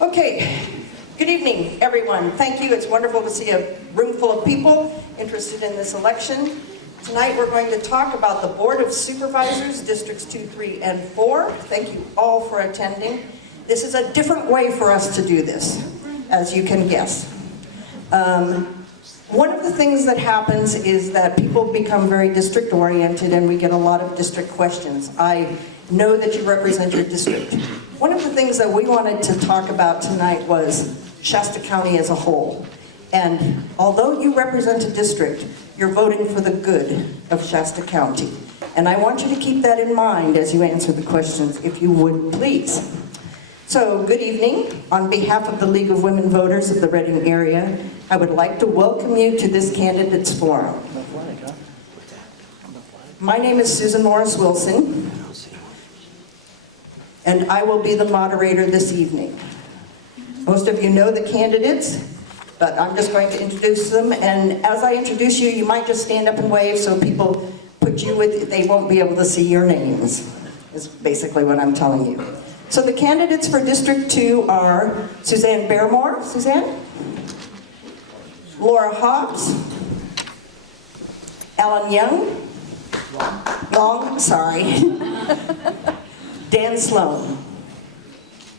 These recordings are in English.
Okay, good evening, everyone. Thank you. It's wonderful to see a room full of people interested in this election. Tonight we're going to talk about the Board of Supervisors, Districts 2, 3, and 4. Thank you all for attending. This is a different way for us to do this, as you can guess. One of the things that happens is that people become very district-oriented and we get a lot of district questions. I know that you represent your district. One of the things that we wanted to talk about tonight was Shasta County as a whole. And although you represent a district, you're voting for the good of Shasta County. And I want you to keep that in mind as you answer the questions, if you would, please. So, good evening. On behalf of the League of Women Voters of the Reading area, I would like to welcome you to this candidates forum. My name is Susan Morris Wilson, and I will be the moderator this evening. Most of you know the candidates, but I'm just going to introduce them, and as I introduce you, you might just stand up and wave so people put you with, they won't be able to see your names, is basically what I'm telling you. So the candidates for District 2 are Suzanne Barrymore, Suzanne, Laura Hobbs, Alan Young, Long, sorry, Dan Sloan.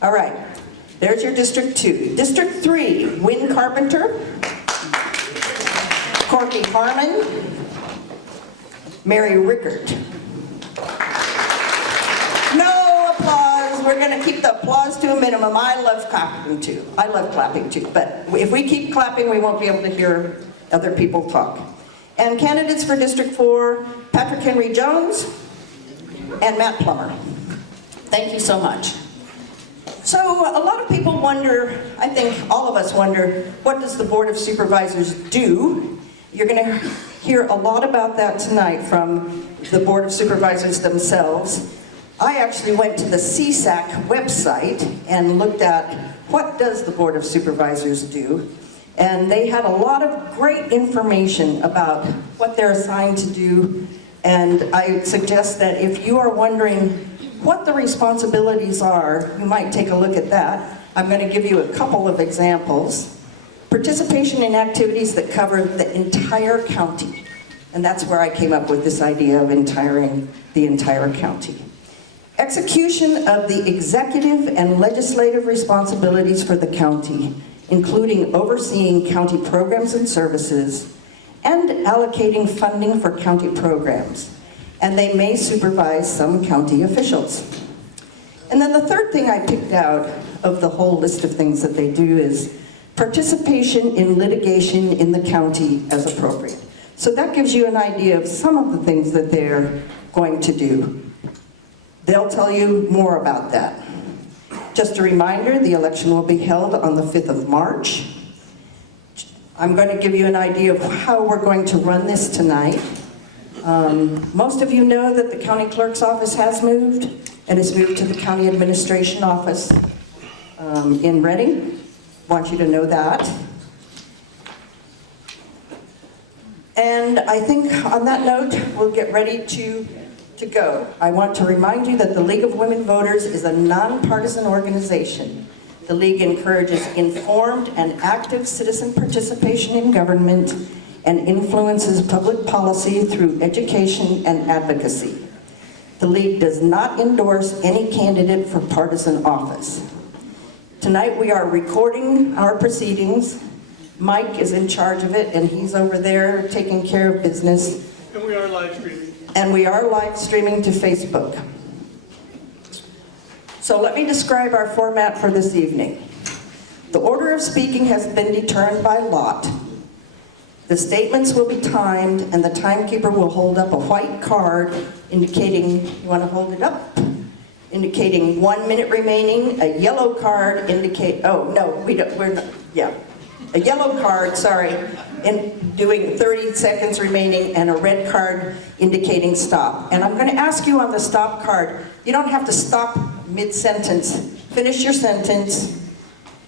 All right, there's your District 2. District 3, Wynn Carpenter, Corky Harmon, Mary Rickard. No applause. We're going to keep the applause to a minimum. I love clapping too. But if we keep clapping, we won't be able to hear other people talk. And candidates for District 4, Patrick Henry Jones and Matt Plummer. Thank you so much. So a lot of people wonder, I think all of us wonder, what does the Board of Supervisors do? You're going to hear a lot about that tonight from the Board of Supervisors themselves. I actually went to the CSAC website and looked at what does the Board of Supervisors do, and they had a lot of great information about what they're assigned to do, and I suggest that if you are wondering what the responsibilities are, you might take a look at that. I'm going to give you a couple of examples. Participation in activities that cover the entire county, and that's where I came up with this idea of the entire county. Execution of the executive and legislative responsibilities for the county, including overseeing county programs and services, and allocating funding for county programs. And they may supervise some county officials. And then the third thing I picked out of the whole list of things that they do is participation in litigation in the county as appropriate. So that gives you an idea of some of the things that they're going to do. They'll tell you more about that. Just a reminder, the election will be held on the 5th of March. I'm going to give you an idea of how we're going to run this tonight. Most of you know that the county clerk's office has moved, and it's moved to the county administration office in Reading. Want you to know that. And I think on that note, we'll get ready to go. I want to remind you that the League of Women Voters is a nonpartisan organization. The League encourages informed and active citizen participation in government and influences public policy through education and advocacy. The League does not endorse any candidate for partisan office. Tonight we are recording our proceedings. Mike is in charge of it, and he's over there taking care of business. And we are live streaming. And we are live streaming to Facebook. So let me describe our format for this evening. The order of speaking has been determined by lot. The statements will be timed, and the timekeeper will hold up a white card indicating, you want to hold it up? Indicating 1 minute remaining, a yellow card indicate, oh no, we're not, yeah. A yellow card, sorry, and doing 30 seconds remaining, and a red card indicating stop. And I'm going to ask you on the stop card, you don't have to stop mid-sentence. Finish your sentence,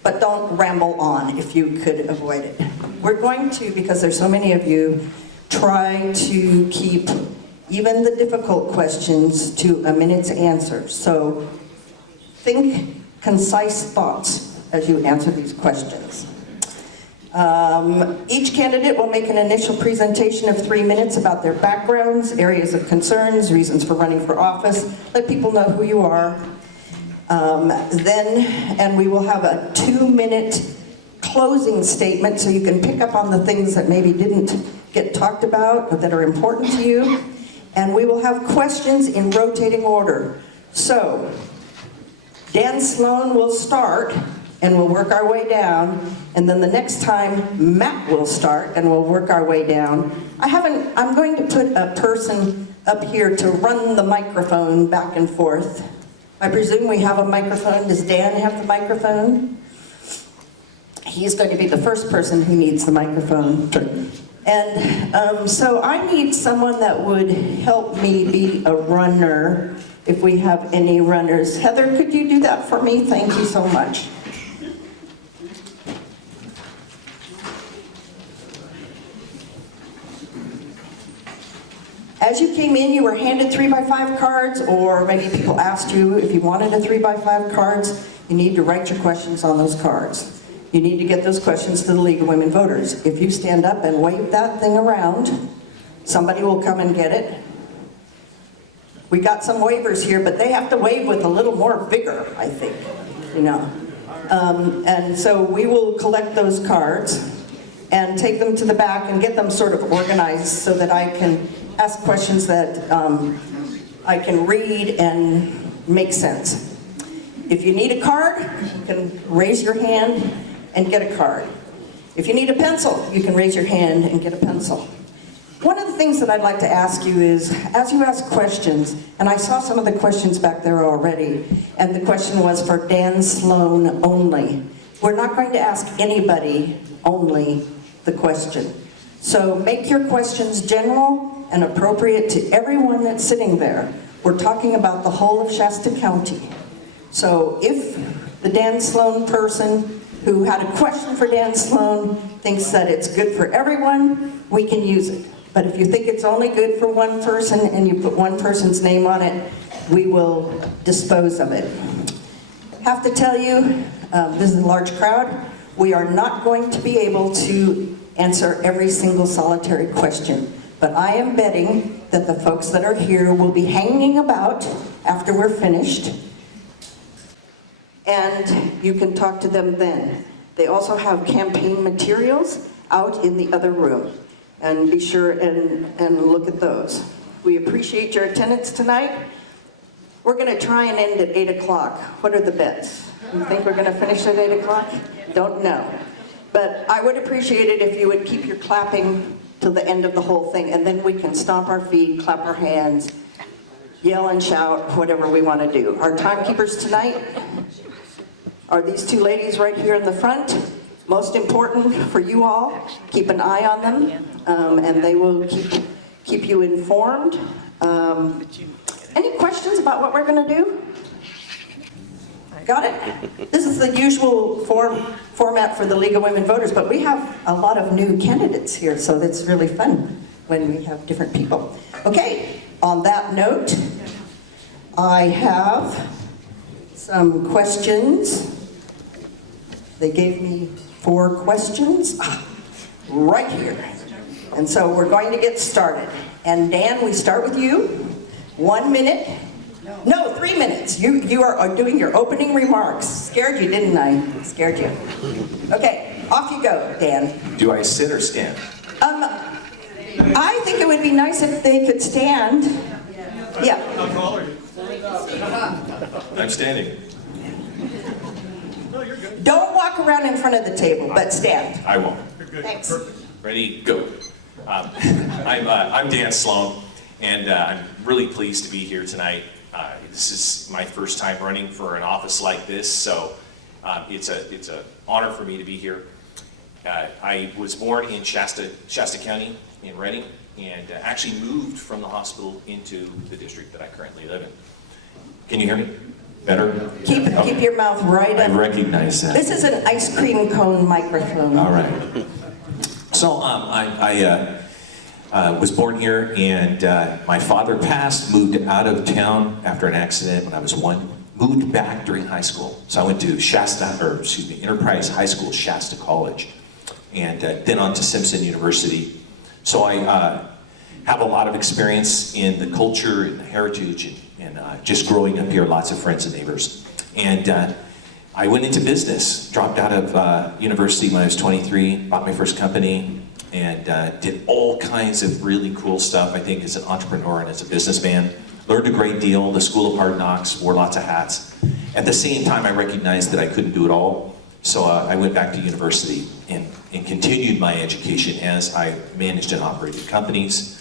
but don't ramble on if you could avoid it. We're going to, because there's so many of you, try to keep even the difficult questions to a minute's answer. So think concise thoughts. as you answer these questions. Each candidate will make an initial presentation of 3 minutes about their backgrounds, areas of concerns, reasons for running for office. Let people know who you are. And we will have a 2-minute closing statement so you can pick up on the things that maybe didn't get talked about or that are important to you. And we will have questions in rotating order. So, Dan Sloan will start and we'll work our way down. And then the next time, Matt will start and we'll work our way down. I'm going to put a person up here to run the microphone back and forth. I presume we have a microphone. Does Dan have the microphone? He's going to be the first person who needs the microphone. And so I need someone that would help me be a runner, if we have any runners. Heather, could you do that for me? Thank you so much. As you came in, you were handed 3x5 cards, or maybe people asked you if you wanted a 3x5 cards. You need to write your questions on those cards. You need to get those questions to the League of Women Voters. If you stand up and wave that thing around, somebody will come and get it. We got some wavers here, but they have to wave with a little more vigor, I think, you know. And so we will collect those cards and take them to the back and get them sort of organized so that I can ask questions that I can read and make sense. If you need a card, you can raise your hand and get a card. If you need a pencil, you can raise your hand and get a pencil. One of the things that I'd like to ask you is, as you ask questions, and I saw some of the questions back there already, and the question was for Dan Sloan only. We're not going to ask anybody only the question. So make your questions general and appropriate to everyone that's sitting there. We're talking about the whole of Shasta County. So if the Dan Sloan person who had a question for Dan Sloan thinks that it's good for everyone, we can use it. But if you think it's only good for one person and you put one person's name on it, we will dispose of it. Have to tell you, this is a large crowd, we are not going to be able to answer every single solitary question. But I am betting that the folks that are here will be hanging about after we're finished, and you can talk to them then. They also have campaign materials out in the other room, and be sure and look at those. We appreciate your attendance tonight. We're going to try and end at 8 o'clock. What are the bets? You think we're going to finish at 8 o'clock? Don't know. But I would appreciate it if you would keep your clapping till the end of the whole thing, and then we can stomp our feet, clap our hands, yell and shout, whatever we want to do. Our timekeepers tonight are these two ladies right here in the front. Most important for you all, keep an eye on them, and they will keep you informed. Any questions about what we're going to do? Got it? This is the usual format for the League of Women Voters, but we have a lot of new candidates here, so it's really fun when we have different people. Okay, on that note, I have some questions. They gave me 4 questions right here. And so we're going to get started. And Dan, we start with you. 1 minute. No, 3 minutes. You are doing your opening remarks. Scared you, didn't I? Scared you. Okay, off you go, Dan. Do I sit or stand? I think it would be nice if they could stand. Yeah. How tall are you? I'm standing. No, you're good. Don't walk around in front of the table, but stand. I won't. You're good. Thanks. Perfect. Ready? Go. I'm Dan Sloan, and I'm really pleased to be here tonight. This is my first time running for an office like this, so it's an honor for me to be here. I was born in Shasta County in Redding, and actually moved from the hospital into the district that I currently live in. Can you hear me? Better? Keep your mouth right I up. recognize that. This is an ice cream cone microphone. All right. So I was born here, and my father moved out of town after an accident when I was 1, moved back during high school. So I went to Shasta, or excuse me, Enterprise High School, Shasta College, and then on to Simpson University. So I have a lot of experience in the culture and the heritage and just growing up here, lots of friends and neighbors. And I went into business, dropped out of university when I was 23, bought my first company, and did all kinds of really cool stuff, I think, as an entrepreneur and as a businessman. Learned a great deal, the School of Hard Knocks, wore lots of hats. At the same time, I recognized that I couldn't do it all, so I went back to university and continued my education as I managed and operated companies.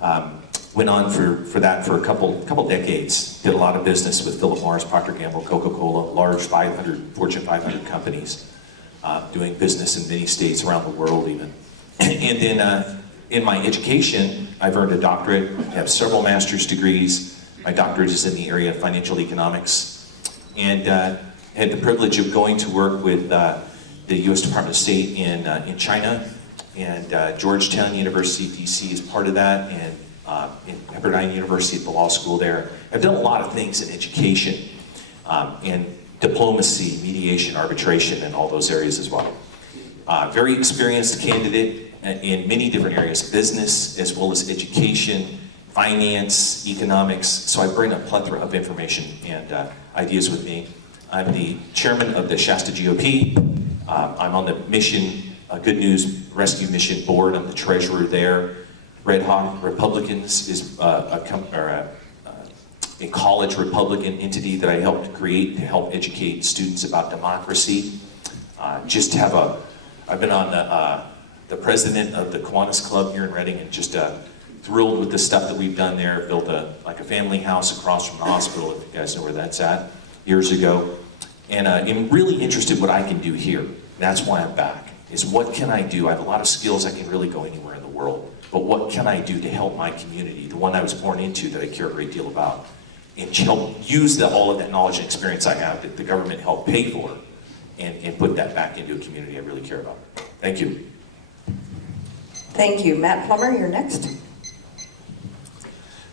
Went on for that for a couple decades. Did a lot of business with Philip Morris, Procter & Gamble, Coca-Cola, large Fortune 500 companies, doing business in many states around the world even. And then in my education, I've earned a doctorate, have several master's degrees. My doctorate is in the area of financial economics. And had the privilege of going to work with the U.S. Department of State in China, and Georgetown University, D.C. is part of that, and in Pepperdine University at the law school there. I've done a lot of things in education, and diplomacy, mediation, arbitration, and all those areas as well. Very experienced candidate in many different areas, business as well as education, finance, economics, so I bring a plethora of information and ideas with me. I'm the chairman of the Shasta GOP. I'm on the mission, Good News Rescue Mission Board. I'm the treasurer there. Red Hawk Republicans is a college Republican entity that I helped create to help educate students about democracy. I've been on the president of the Kiwanis Club here in Reading, and just thrilled with the stuff that we've done there. Built a family house across from the hospital, if you guys know where that's at, years ago. And I'm really interested in what I can do here. That's why I'm back, is what can I do? I have a lot of skills, I can really go anywhere in the world. But what can I do to help my community, the one I was born into that I care a great deal about, and help use all of that knowledge and experience I have that the government helped pay for, and put that back into a community I really care about. Thank you. Thank you. Matt Plummer, you're next.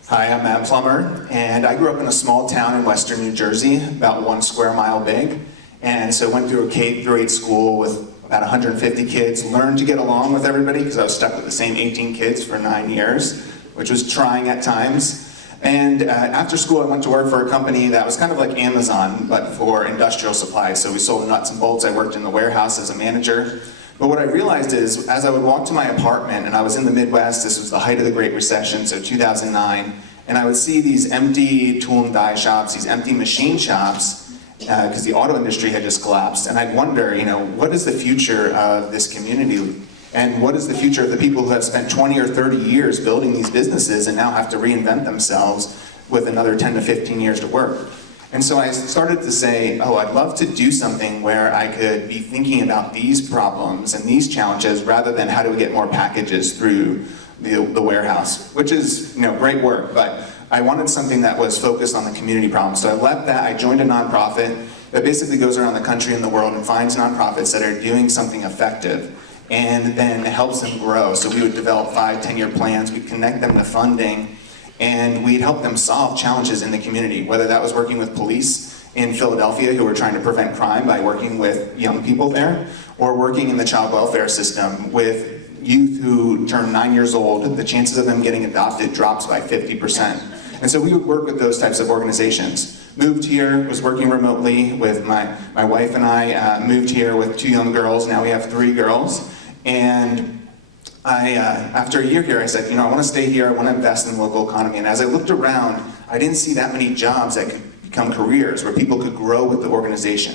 Hi, I'm Matt Plummer, and I grew up in a small town in western New Jersey, about 1 square mile big. And so went through a K-8 school with about 150 kids, learned to get along with everybody because I was stuck with the same 18 kids for 9 years, which was trying at times. And after school, I went to work for a company that was kind of like Amazon, but for industrial supplies. So we sold nuts and bolts. I worked in the warehouse as a manager. But what I realized is, as I would walk to my apartment, and I was in the Midwest, this was the height of the Great Recession, so 2009, and I would see these empty tool and die shops, these empty machine shops, because the auto industry had just collapsed, and I'd wonder, what is the future of this community? And what is the future of the people who have spent 20 or 30 years building these businesses and now have to reinvent themselves with another 10 to 15 years to work? And so I started to say, I'd love to do something where I could be thinking about these problems and these challenges rather than how do we get more packages through the warehouse, which is great work, but I wanted something that was focused on the community problem. So I left that, I joined a nonprofit that basically goes around the country and the world and finds nonprofits that are doing something effective and then helps them grow. So we would develop 5-10-year plans, we'd connect them to funding, and we'd help them solve challenges in the community, whether that was working with police in Philadelphia who were trying to prevent crime by working with young people there, or working in the child welfare system with youth who turn 9 years old, the chances of them getting adopted drops by 50%. And so we would work with those types of organizations. Moved here, was working remotely with my wife and I, moved here with 2 young girls, now we have 3 girls. And after a year here, I said, I want to stay here, I want to invest in the local economy. And as I looked around, I didn't see that many jobs that could become careers, where people could grow with the organization.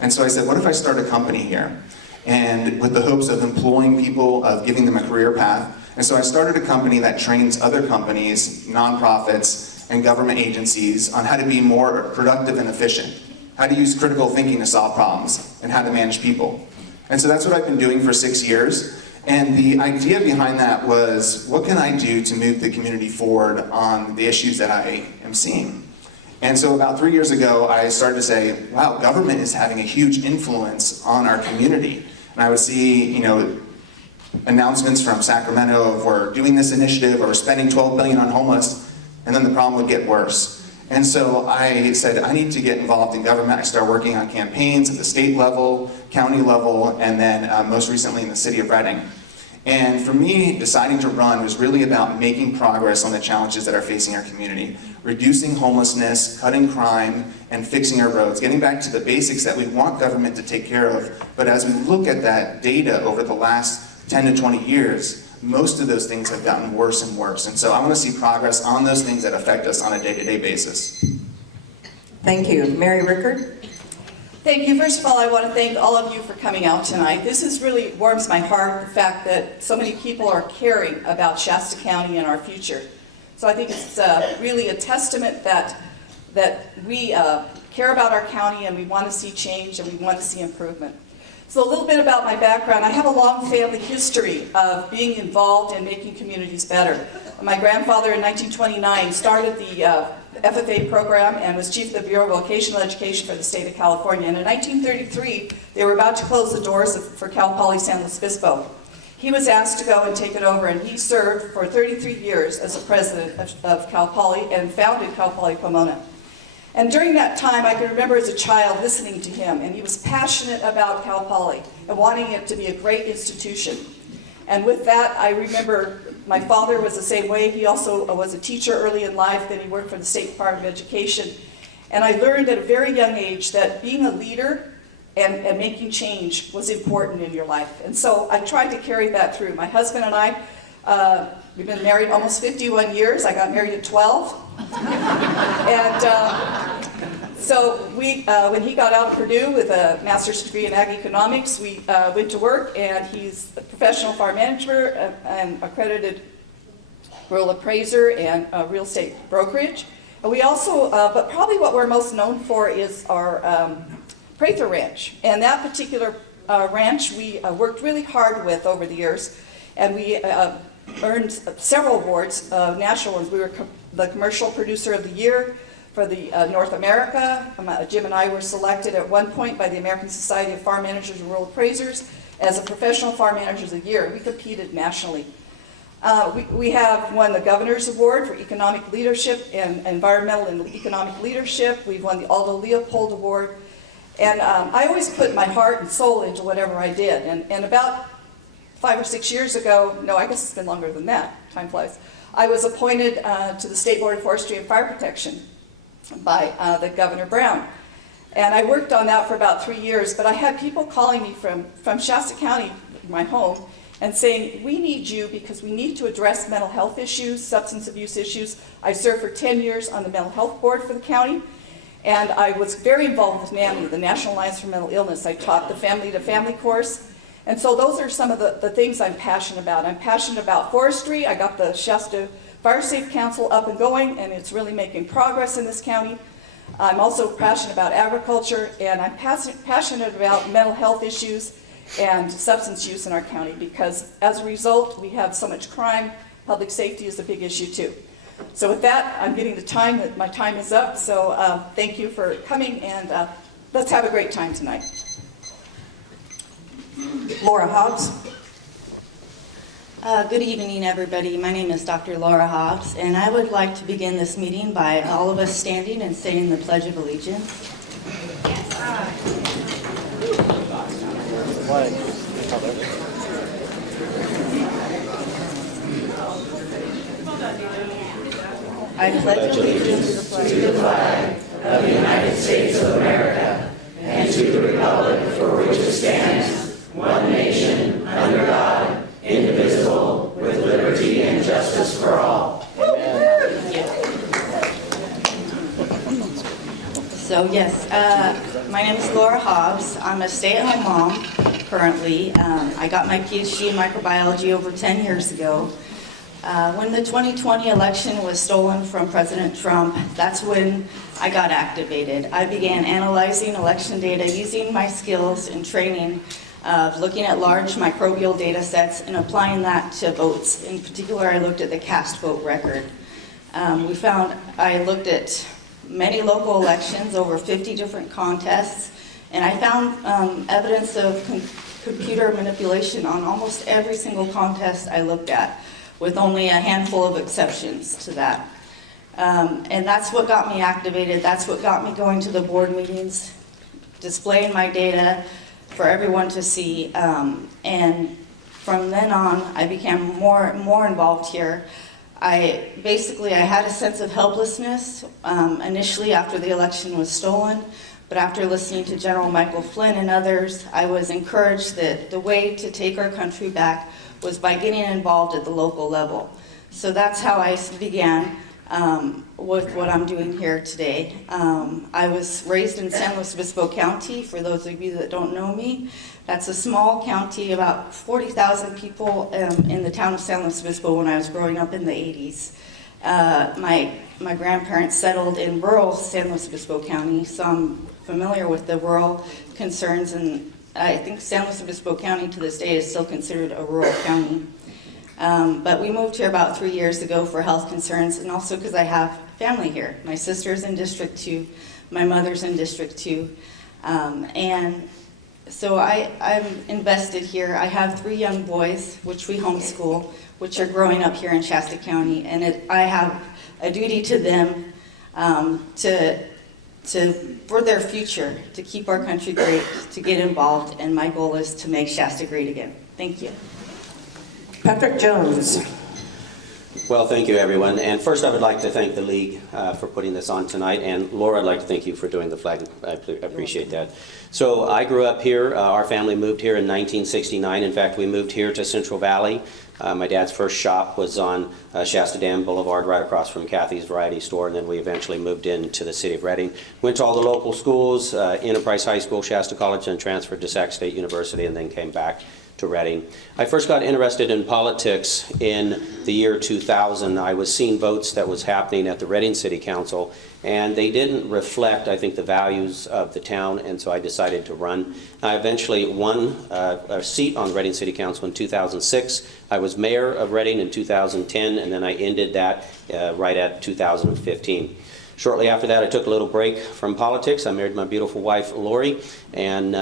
And so I said, what if I start a company here? And with the hopes of employing people, of giving them a career path. And so I started a company that trains other companies, nonprofits, and government agencies on how to be more productive and efficient, how to use critical thinking to solve problems, and how to manage people. And so that's what I've been doing for 6 years. And the idea behind that was, what can I do to move the community forward on the issues that I am seeing? And so about 3 years ago, I started to say, wow, government is having a huge influence on our community. And I would see, announcements from Sacramento of we're doing this initiative, or we're spending $12 billion on homeless, and then the problem would get worse. And so I said, I need to get involved in government. I started working on campaigns at the state level, county level, and then most recently in the city of Reading. And for me, deciding to run was really about making progress on the challenges that are facing our community. Reducing homelessness, cutting crime, and fixing our roads. Getting back to the basics that we want government to take care of. But as we look at that data over the last 10 to 20 years, most of those things have gotten worse and worse. And so I want to see progress on those things that affect us on a day-to-day basis. Thank you. Mary Rickard? Thank you. First of all, I want to thank all of you for coming out tonight. This is really warms my heart, the fact that so many people are caring about Shasta County and our future. So I think it's really a testament that we care about our county and we want to see change and we want to see improvement. So a little bit about my background. I have a long family history of being involved in making communities better. My grandfather in 1929 started the FFA program and was chief of the Bureau of Vocational Education for the state of California. And in 1933, they were about to close the doors for Cal Poly San Luis Obispo. He was asked to go and take it over, and he served for 33 years as the president of Cal Poly and founded Cal Poly Pomona. And during that time, I can remember as a child listening to him, and he was passionate about Cal Poly and wanting it to be a great institution. And with that, I remember my father was the same way. He also was a teacher early in life, then he worked for the State Department of Education. And I learned at a very young age that being a leader and making change was important in your life. And so I tried to carry that through. My husband and I, we've been married almost 51 years. I got married at 12. And so when he got out of Purdue with a master's degree in ag economics, we went to work, and he's a professional farm manager and accredited rural appraiser and real estate brokerage. And we also, but probably what we're most known for is our Prather Ranch. And that particular ranch we worked really hard with over the years, and we earned several awards, national ones. We were the Commercial Producer of the Year for the North America. Jim and I were selected at one point by the American Society of Farm Managers and Rural Appraisers as a Professional Farm Managers of the Year. We competed nationally. We have won the Governor's Award for Economic Leadership and Environmental and Economic Leadership. We've won the Aldo Leopold Award. And I always put my heart and soul into whatever I did. And about 5 or 6 years ago, no, I guess it's been longer than that, time flies, I was appointed to the State Board of Forestry and Fire Protection by the Governor Brown. And I worked on that for about 3 years, but I had people calling me from Shasta County, my home, and saying, we need you because we need to address mental health issues, substance abuse issues. I served for 10 years on the mental health board for the county, and I was very involved with NAMI, the National Alliance for Mental Illness. I taught the Family to Family course. And so those are some of the things I'm passionate about. I'm passionate about forestry. I got the Shasta Fire Safe Council up and going, and it's really making progress in this county. I'm also passionate about agriculture, and I'm passionate about mental health issues and substance use in our county, because as a result, we have so much crime. Public safety is a big issue too. So with that, I'm getting the time that my time is up. So thank you for coming, and let's have a great time tonight. Laura Hobbs. Good evening, everybody. My name is Dr. Laura Hobbs, and I would like to begin this meeting by all of us standing and saying the Pledge of Allegiance. I pledge allegiance to the flag of the United States of America and to the republic for which it stands, one nation, under God, indivisible, with liberty and justice for all. So yes, my name is Laura Hobbs. I'm a stay-at-home mom currently. I got my PhD in microbiology over 10 years ago. When the 2020 election was stolen from President Trump, that's when I got activated. I began analyzing election data using my skills and training of looking at large microbial data sets and applying that to votes. In particular, I looked at the cast vote record. I looked at many local elections, over 50 different contests, and I found evidence of computer manipulation on almost every single contest I looked at, with only a handful of exceptions to that. And that's what got me activated. That's what got me going to the board meetings, displaying my data for everyone to see. And from then on, I became more involved here. I had a sense of helplessness initially after the election was stolen, but after listening to General Michael Flynn and others, I was encouraged that the way to take our country back was by getting involved at the local level. So that's how I began with what I'm doing here today. I was raised in San Luis Obispo County, for those of you that don't know me. That's a small county, about 40,000 people in the town of San Luis Obispo when I was growing up in the 80s. My grandparents settled in rural San Luis Obispo County, so I'm familiar with the rural concerns, and I think San Luis Obispo County to this day is still considered a rural county. But we moved here about 3 years ago for health concerns, and also because I have family here. My sister's in District 2, my mother's in District 2, and so I'm invested here. I have 3 young boys, which we homeschool, which are growing up here in Shasta County, and I have a duty to them for their future, to keep our country great, to get involved, and my goal is to make Shasta great again. Thank you. Patrick Jones. Well, thank you, everyone. And first, I would like to thank the League for putting this on tonight. And Laura, I'd like to thank you for doing the flag. I appreciate that. So I grew up here. Our family moved here in 1969. In fact, we moved here to Central Valley. My dad's first shop was on Shasta Dam Boulevard, right across from Kathy's Variety Store. And then we eventually moved into the city of Reading. Went to all the local schools, Enterprise High School, Shasta College, and transferred to Sac State University, and then came back to Reading. I first got interested in politics in the year 2000. I was seeing votes that was happening at the Reading City Council, and they didn't reflect, I think, the values of the town, and so I decided to run. I eventually won a seat on Reading City Council in 2006. I was mayor of Reading in 2010, and then I ended that right at 2015. Shortly after that, I took a little break from politics. I married my beautiful wife, Lori, and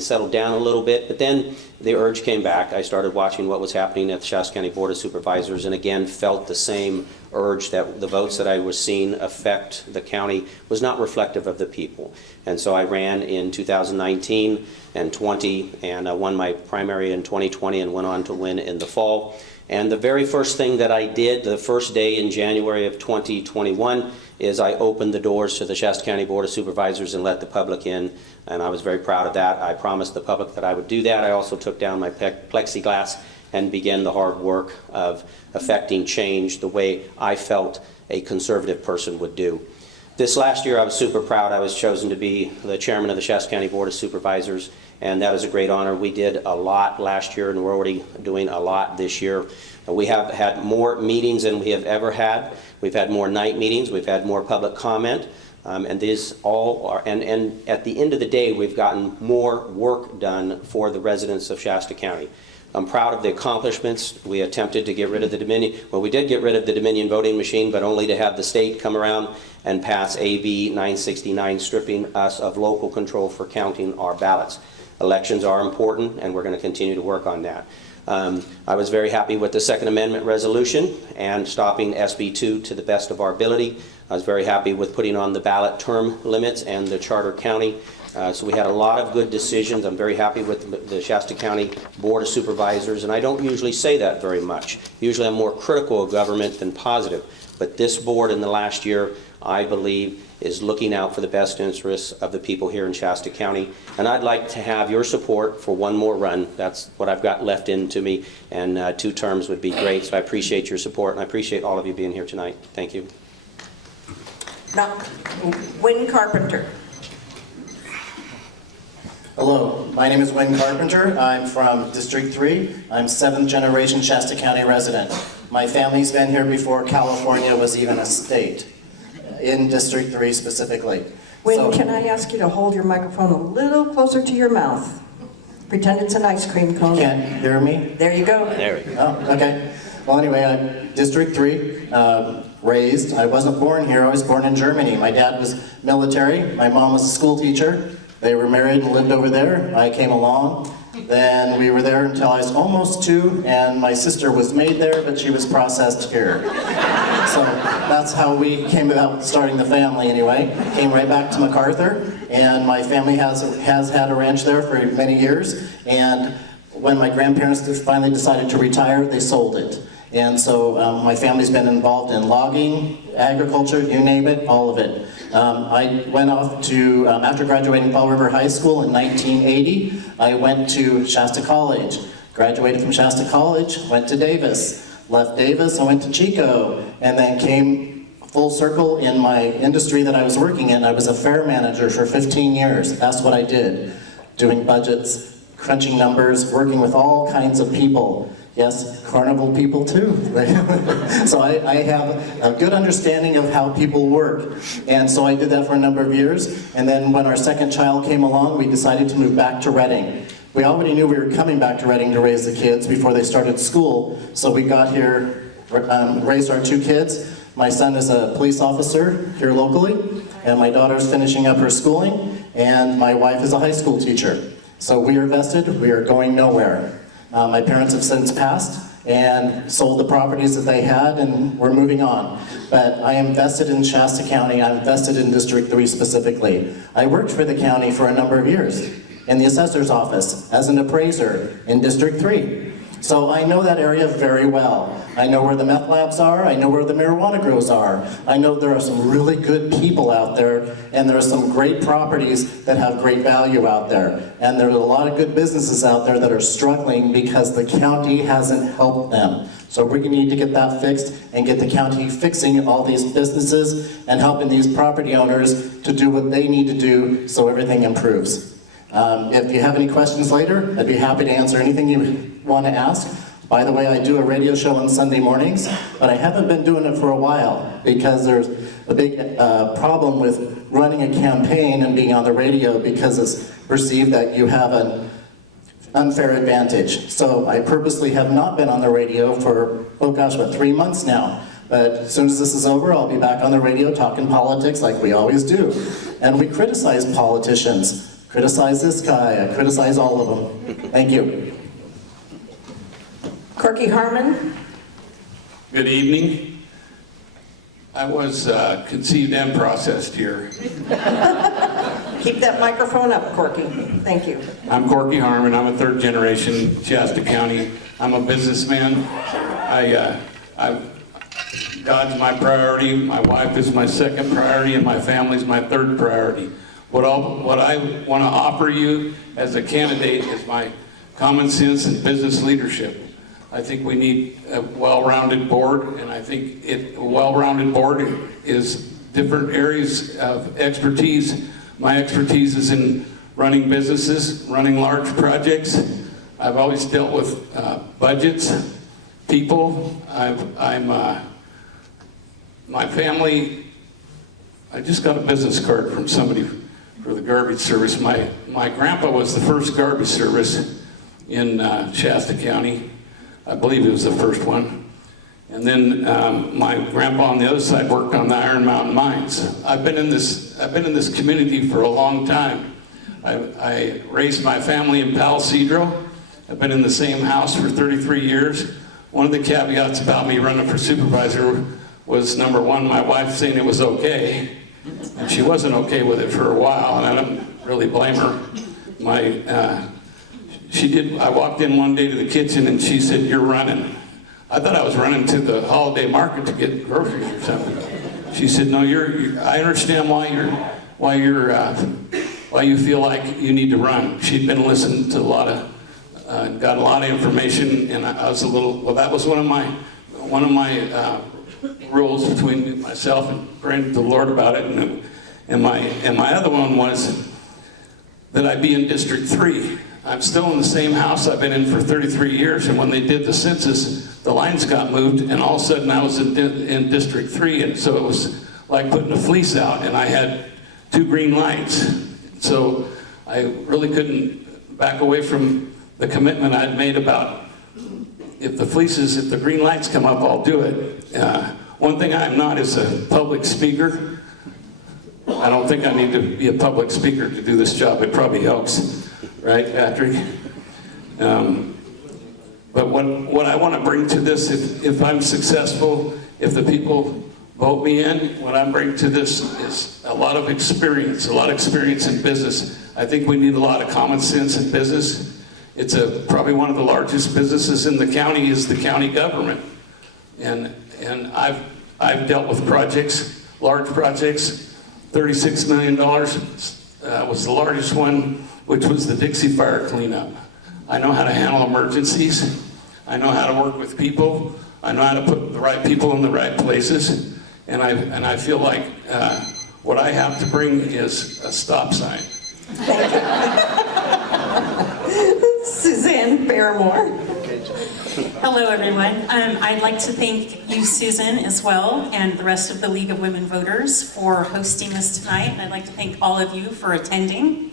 settled down a little bit. But then the urge came back. I started watching what was happening at the Shasta County Board of Supervisors, and again felt the same urge that the votes that I was seeing affect the county was not reflective of the people. And so I ran in 2019 and 20, and won my primary in 2020 and went on to win in the fall. And the very first thing that I did, the first day in January of 2021, is I opened the doors to the Shasta County Board of Supervisors and let the public in, and I was very proud of that. I promised the public that I would do that. I also took down my plexiglass and began the hard work of affecting change the way I felt a conservative person would do. This last year I was super proud. I was chosen to be the chairman of the Shasta County Board of Supervisors, and that was a great honor. We did a lot last year, and we're already doing a lot this year. We have had more meetings than we have ever had. We've had more night meetings. We've had more public comment. And these all are, and at the end of the day, we've gotten more work done for the residents of Shasta County. I'm proud of the accomplishments. We attempted to get rid of the Dominion. Well, we did get rid of the Dominion voting machine, but only to have the state come around and pass AB 969, stripping us of local control for counting our ballots. Elections are important, and we're going to continue to work on that. I was very happy with the Second Amendment resolution and stopping SB 2 to the best of our ability. I was very happy with putting on the ballot term limits and the charter county. So we had a lot of good decisions. I'm very happy with the Shasta County Board of Supervisors, and I don't usually say that very much. Usually I'm more critical of government than positive. But this board in the last year, I believe, is looking out for the best interests of the people here in Shasta County. And I'd like to have your support for one more run. That's what I've got left into me, and 2 terms would be great. So I appreciate your support, and I appreciate all of you being here tonight. Thank you. Now, Wynn Carpenter. Hello, my name is Wynn Carpenter. I'm from District 3. I'm 7th generation Shasta County resident. My family's been here before California was even a state, in District 3 specifically. Wynn, can I ask you to hold your microphone a little closer to your mouth? Pretend it's an ice cream cone. Can't hear me? There you go. There we go. Oh, okay. Well, anyway, I'm District 3, raised. I wasn't born here. I was born in Germany. My dad was military. My mom was a school teacher. They were married and lived over there. I came along. Then we were there until I was almost 2, and my sister was made there, but she was processed here. So that's how we came about starting the family anyway. Came right back to MacArthur, and my family has had a ranch there for many years. And when my grandparents finally decided to retire, they sold it. And so my family's been involved in logging, agriculture, you name it, all of it. I went off to, after graduating Fall River High School in 1980, I went to Shasta College. Graduated from Shasta College, went to Davis. Left Davis, I went to Chico, and then came full circle in my industry that I was working in. I was a fair manager for 15 years. That's what I did. Doing budgets, crunching numbers, working with all kinds of people. Yes, carnival people too. So I have a good understanding of how people work. And so I did that for a number of years. And then when our second child came along, we decided to move back to Reading. We already knew we were coming back to Reading to raise the kids before they started school. So we got here, raised our 2 kids. My son is a police officer here locally, and my daughter's finishing up her schooling, and my wife is a high school teacher. So we are vested, we are going nowhere. My parents have since passed and sold the properties that they had, and we're moving on. But I am vested in Shasta County, I'm vested in District 3 specifically. I worked for the county for a number of years in the assessor's office as an appraiser in District 3. So I know that area very well. I know where the meth labs are, I know where the marijuana grows are. I know there are some really good people out there, and there are some great properties that have great value out there. And there are a lot of good businesses out there that are struggling because the county hasn't helped them. So we need to get that fixed and get the county fixing all these businesses and helping these property owners to do what they need to do so everything improves. If you have any questions later, I'd be happy to answer anything you want to ask. By the way, I do a radio show on Sunday mornings, but I haven't been doing it for a while because there's a big problem with running a campaign and being on the radio because it's perceived that you have an unfair advantage. So I purposely have not been on the radio for, 3 months now. But as soon as this is over, I'll be back on the radio talking politics like we always do. And we criticize politicians. Criticize this guy, I criticize all of them. Thank you. Corky Harmon? Good evening. I was conceived and processed here. Keep that microphone up, Corky. Thank you. I'm Corky Harmon. I'm a 3rd generation Shasta County. I'm a businessman. God's my priority, my wife is my 2nd priority, and my family's my 3rd priority. What I want to offer you as a candidate is my common sense and business leadership. I think we need a well-rounded board, and I think a well-rounded board is different areas of expertise. My expertise is in running businesses, running large projects. I've always dealt with budgets, people. My family, I just got a business card from somebody for the garbage service. My grandpa was the first garbage service in Shasta County. I believe it was the first one. And then my grandpa on the other side worked on the Iron Mountain mines. I've been in this community for a long time. I raised my family in Palo Cedro. I've been in the same house for 33 years. One of the caveats about me running for supervisor was, number one, my wife saying it was okay. And she wasn't okay with it for a while, and I don't really blame her. I walked in one day to the kitchen and she said, "You're running." I thought I was running to the holiday market to get groceries or something. She said, "No, I understand why you feel like you need to run." She'd been listening to got a lot of information, and I was that was one of my rules between myself and praying to the Lord about it, and my other one was that I be in District 3. I'm still in the same house I've been in for 33 years, and when they did the census, the lines got moved, and all of a sudden I was in District 3, and so it was like putting a fleece out, and I had 2 green lights. So I really couldn't back away from the commitment I'd made about if the green lights come up, I'll do it. One thing I'm not is a public speaker. I don't think I need to be a public speaker to do this job. It probably helps, right, Patrick? But what I want to bring to this, if I'm successful, if the people vote me in, what I'm bringing to this is a lot of experience in business. I think we need a lot of common sense in business. It's probably one of the largest businesses in the county is the county government. And I've dealt with projects, large projects. $36 million was the largest one, which was the Dixie Fire cleanup. I know how to handle emergencies. I know how to work with people. I know how to put the right people in the right places. And I feel like what I have to bring is a stop sign. Suzanne Barrymore. Hello, everyone. I'd like to thank you, Susan, as well, and the rest of the League of Women Voters for hosting this tonight. And I'd like to thank all of you for attending.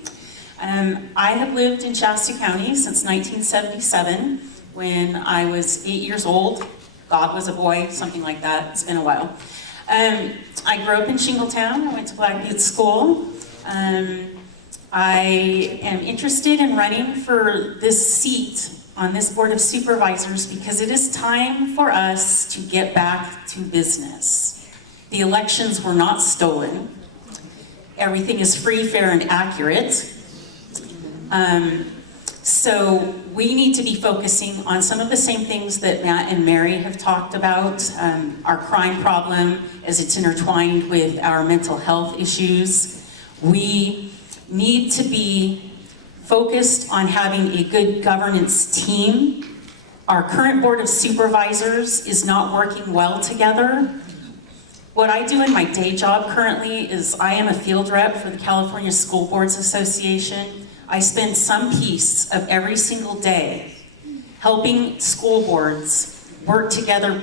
I have lived in Shasta County since 1977, when I was 8 years old. God was a boy, something like that. It's been a while. I grew up in Shingletown. I went to Blackgate School. I am interested in running for this seat on this Board of Supervisors because it is time for us to get back to business. The elections were not stolen. Everything is free, fair, and accurate. So we need to be focusing on some of the same things that Matt and Mary have talked about, our crime problem as it's intertwined with our mental health issues. We need to be focused on having a good governance team. Our current Board of Supervisors is not working well together. What I do in my day job currently is I am a field rep for the California School Boards Association. I spend some piece of every single day helping school boards work together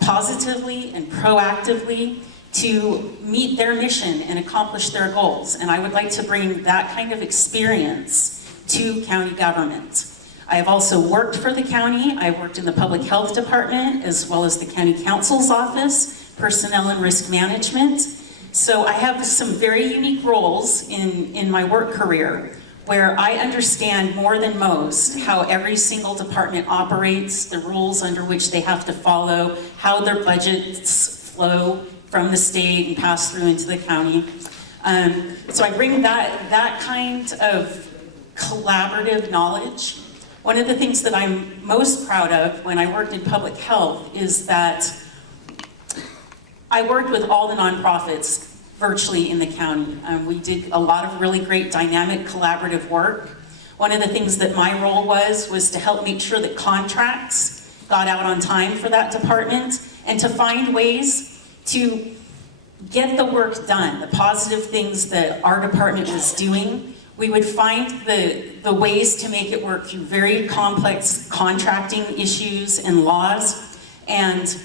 positively and proactively to meet their mission and accomplish their goals. And I would like to bring that kind of experience to county government. I have also worked for the county. I've worked in the public health department as well as the county council's office, personnel and risk management. So I have some very unique roles in my work career where I understand more than most how every single department operates, the rules under which they have to follow, how their budgets flow from the state and pass through into the county. So I bring that kind of collaborative knowledge. One of the things that I'm most proud of when I worked in public health is that I worked with all the nonprofits virtually in the county. We did a lot of really great dynamic collaborative work. One of the things that my role was to help make sure that contracts got out on time for that department and to find ways to get the work done, the positive things that our department was doing. We would find the ways to make it work through very complex contracting issues and laws. And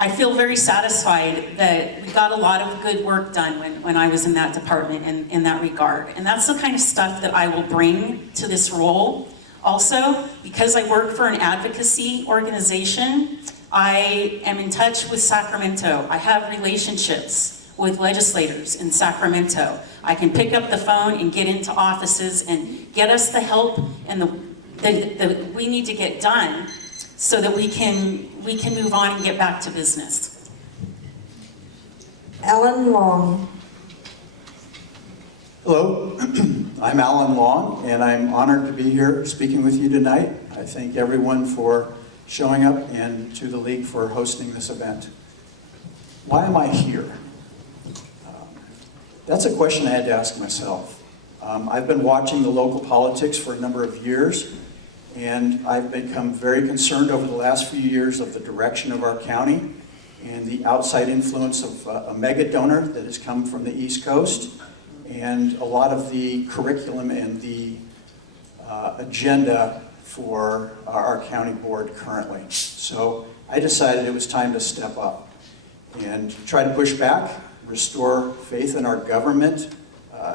I feel very satisfied that we got a lot of good work done when I was in that department in that regard. And that's the kind of stuff that I will bring to this role. Also, because I work for an advocacy organization, I am in touch with Sacramento. I have relationships with legislators in Sacramento. I can pick up the phone and get into offices and get us the help and that we need to get done so that we can move on and get back to business. Alan Long. Hello, I'm Alan Long, and I'm honored to be here speaking with you tonight. I thank everyone for showing up and to the League for hosting this event. Why am I here? That's a question I had to ask myself. I've been watching the local politics for a number of years, and I've become very concerned over the last few years of the direction of our county and the outside influence of a mega donor that has come from the East Coast and a lot of the curriculum and the agenda for our county board currently. So I decided it was time to step up and try to push back, restore faith in our government,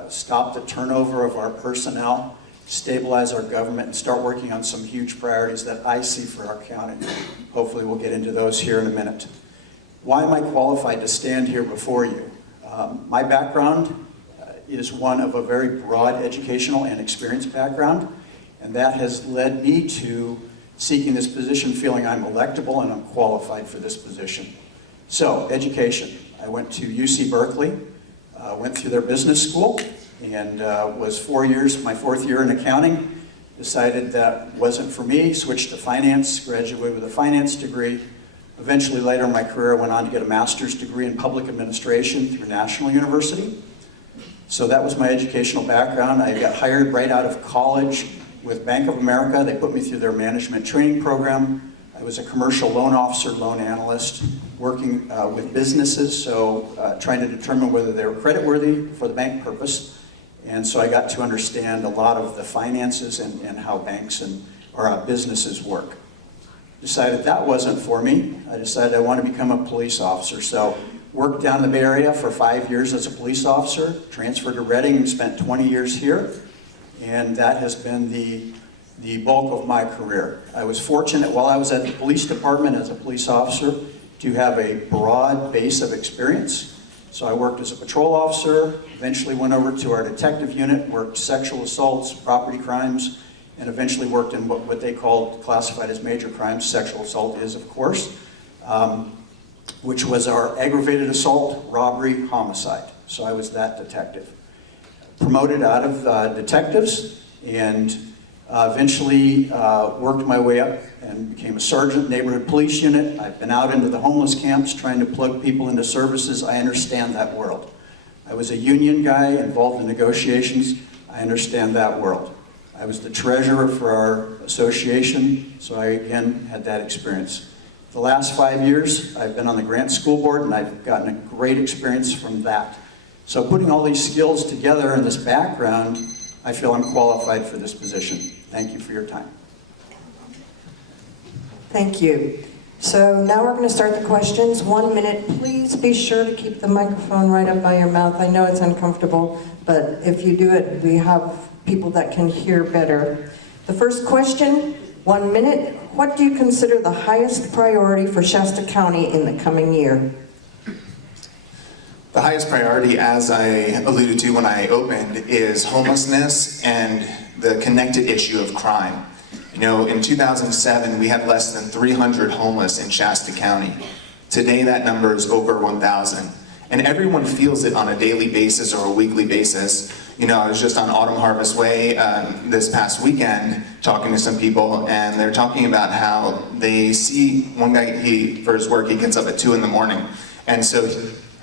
stop the turnover of our personnel, stabilize our government, and start working on some huge priorities that I see for our county. Hopefully we'll get into those here in a minute. Why am I qualified to stand here before you? My background is one of a very broad educational and experience background, And that has led me to seeking this position, feeling I'm electable and I'm qualified for this position. So, education. I went to UC Berkeley, went through their business school, and was 4 years, my 4th year in accounting. Decided that wasn't for me, switched to finance, graduated with a finance degree. Eventually, later in my career, I went on to get a master's degree in public administration through National University. So that was my educational background. I got hired right out of college with Bank of America. They put me through their management training program. I was a commercial loan officer, loan analyst, working with businesses, so trying to determine whether they were creditworthy for the bank purpose. And so I got to understand a lot of the finances and how banks or businesses work. Decided that wasn't for me. I decided I want to become a police officer. So worked down in the Bay Area for 5 years as a police officer, transferred to Reading and spent 20 years here. And that has been the bulk of my career. I was fortunate while I was at the police department as a police officer to have a broad base of experience. So I worked as a patrol officer, eventually went over to our detective unit, worked sexual assaults, property crimes, and eventually worked in what they classified as major crimes. Sexual assault is, of course, which was our aggravated assault, robbery, homicide. So I was that detective. Promoted out of detectives and eventually worked my way up and became a sergeant, neighborhood police unit. I've been out into the homeless camps trying to plug people into services. I understand that world. I was a union guy involved in negotiations. I understand that world. I was the treasurer for our association, so I again had that experience. The last 5 years, I've been on the Grant School Board and I've gotten a great experience from that. So putting all these skills together in this background, I feel I'm qualified for this position. Thank you for your time. Thank you. So now we're going to start the questions. 1 minute. Please be sure to keep the microphone right up by your mouth. I know it's uncomfortable, but if you do it, we have people that can hear better. The first question, 1 minute. What do you consider the highest priority for Shasta County in the coming year? The highest priority, as I alluded to when I opened, is homelessness and the connected issue of crime. You know, in 2007, we had less than 300 homeless in Shasta County. Today, that number is over 1,000. And everyone feels it on a daily basis or a weekly basis. You know, I was just on Autumn Harvest Way this past weekend talking to some people, and they're talking about how they see one guy, for his work, he gets up at 2 in the morning. And so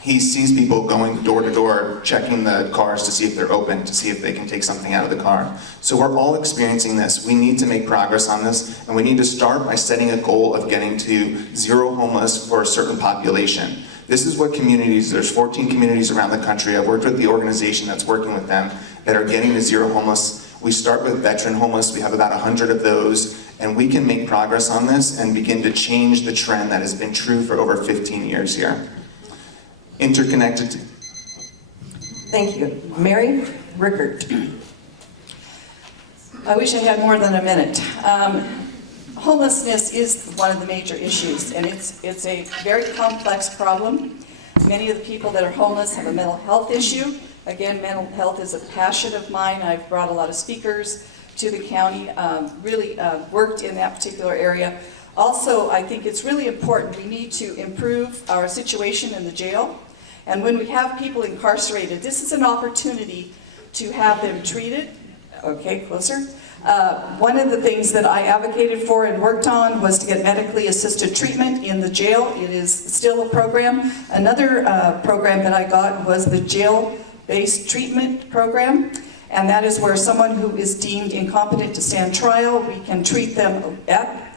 he sees people going door to door, checking the cars to see if they're open, to see if they can take something out of the car. So we're all experiencing this. We need to make progress on this, and we need to start by setting a goal of getting to zero homeless for a certain population. This is what communities, there's 14 communities around the country, I've worked with the organization that's working with them, that are getting to zero homeless. We start with veteran homeless, we have about 100 of those, and we can make progress on this and begin to change the trend that has been true for over 15 years here. Interconnected. Thank you. Mary Rickert. I wish I had more than a minute. Homelessness is one of the major issues, and it's a very complex problem. Many of the people that are homeless have a mental health issue. Again, mental health is a passion of mine. I've brought a lot of speakers to the county, really worked in that particular area. Also, I think it's really important, we need to improve our situation in the jail. And when we have people incarcerated, this is an opportunity to have them treated. Okay, closer. One of the things that I advocated for and worked on was to get medically assisted treatment in the jail. It is still a program. Another program that I got was the jail-based treatment program. And that is where someone who is deemed incompetent to stand trial, we can treat them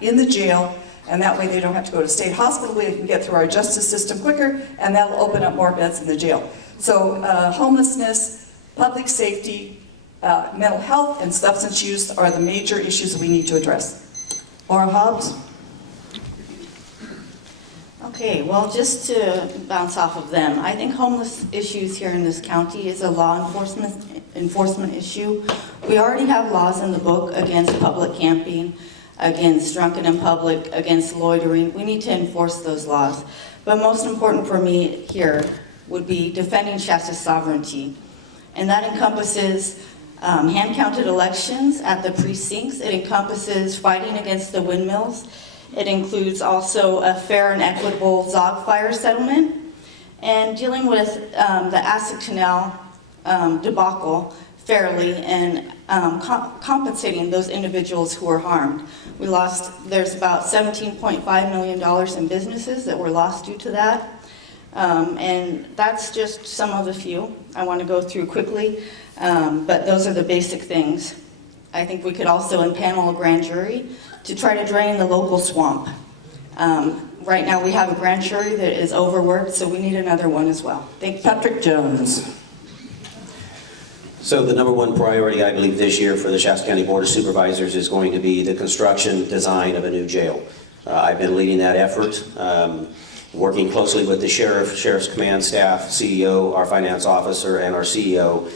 in the jail, and that way they don't have to go to state hospital. They can get through our justice system quicker, and that'll open up more beds in the jail. So homelessness, public safety, mental health, and substance use are the major issues we need to address. Laura Hobbs. Okay, well, just to bounce off of them, I think homeless issues here in this county is a law enforcement issue. We already have laws in the book against public camping, against drunken in public, against loitering. We need to enforce those laws. But most important for me here would be defending Shasta's sovereignty. And that encompasses hand-counted elections at the precincts. It encompasses fighting against the windmills. It includes also a fair and equitable Zog fire settlement and dealing with the Asset Canal debacle fairly and compensating those individuals who were harmed. There's about $17.5 million in businesses that were lost due to that. And that's just some of the few I want to go through quickly, but those are the basic things. I think we could also impanel a grand jury to try to drain the local swamp. Right now we have a grand jury that is overworked, so we need another one as well. Thank you. Patrick Jones. So the number one priority, I believe, this year for the Shasta County Board of Supervisors is going to be the construction design of a new jail. I've been leading that effort, working closely with the Sheriff's Command staff, CEO, our finance officer, and our CEO.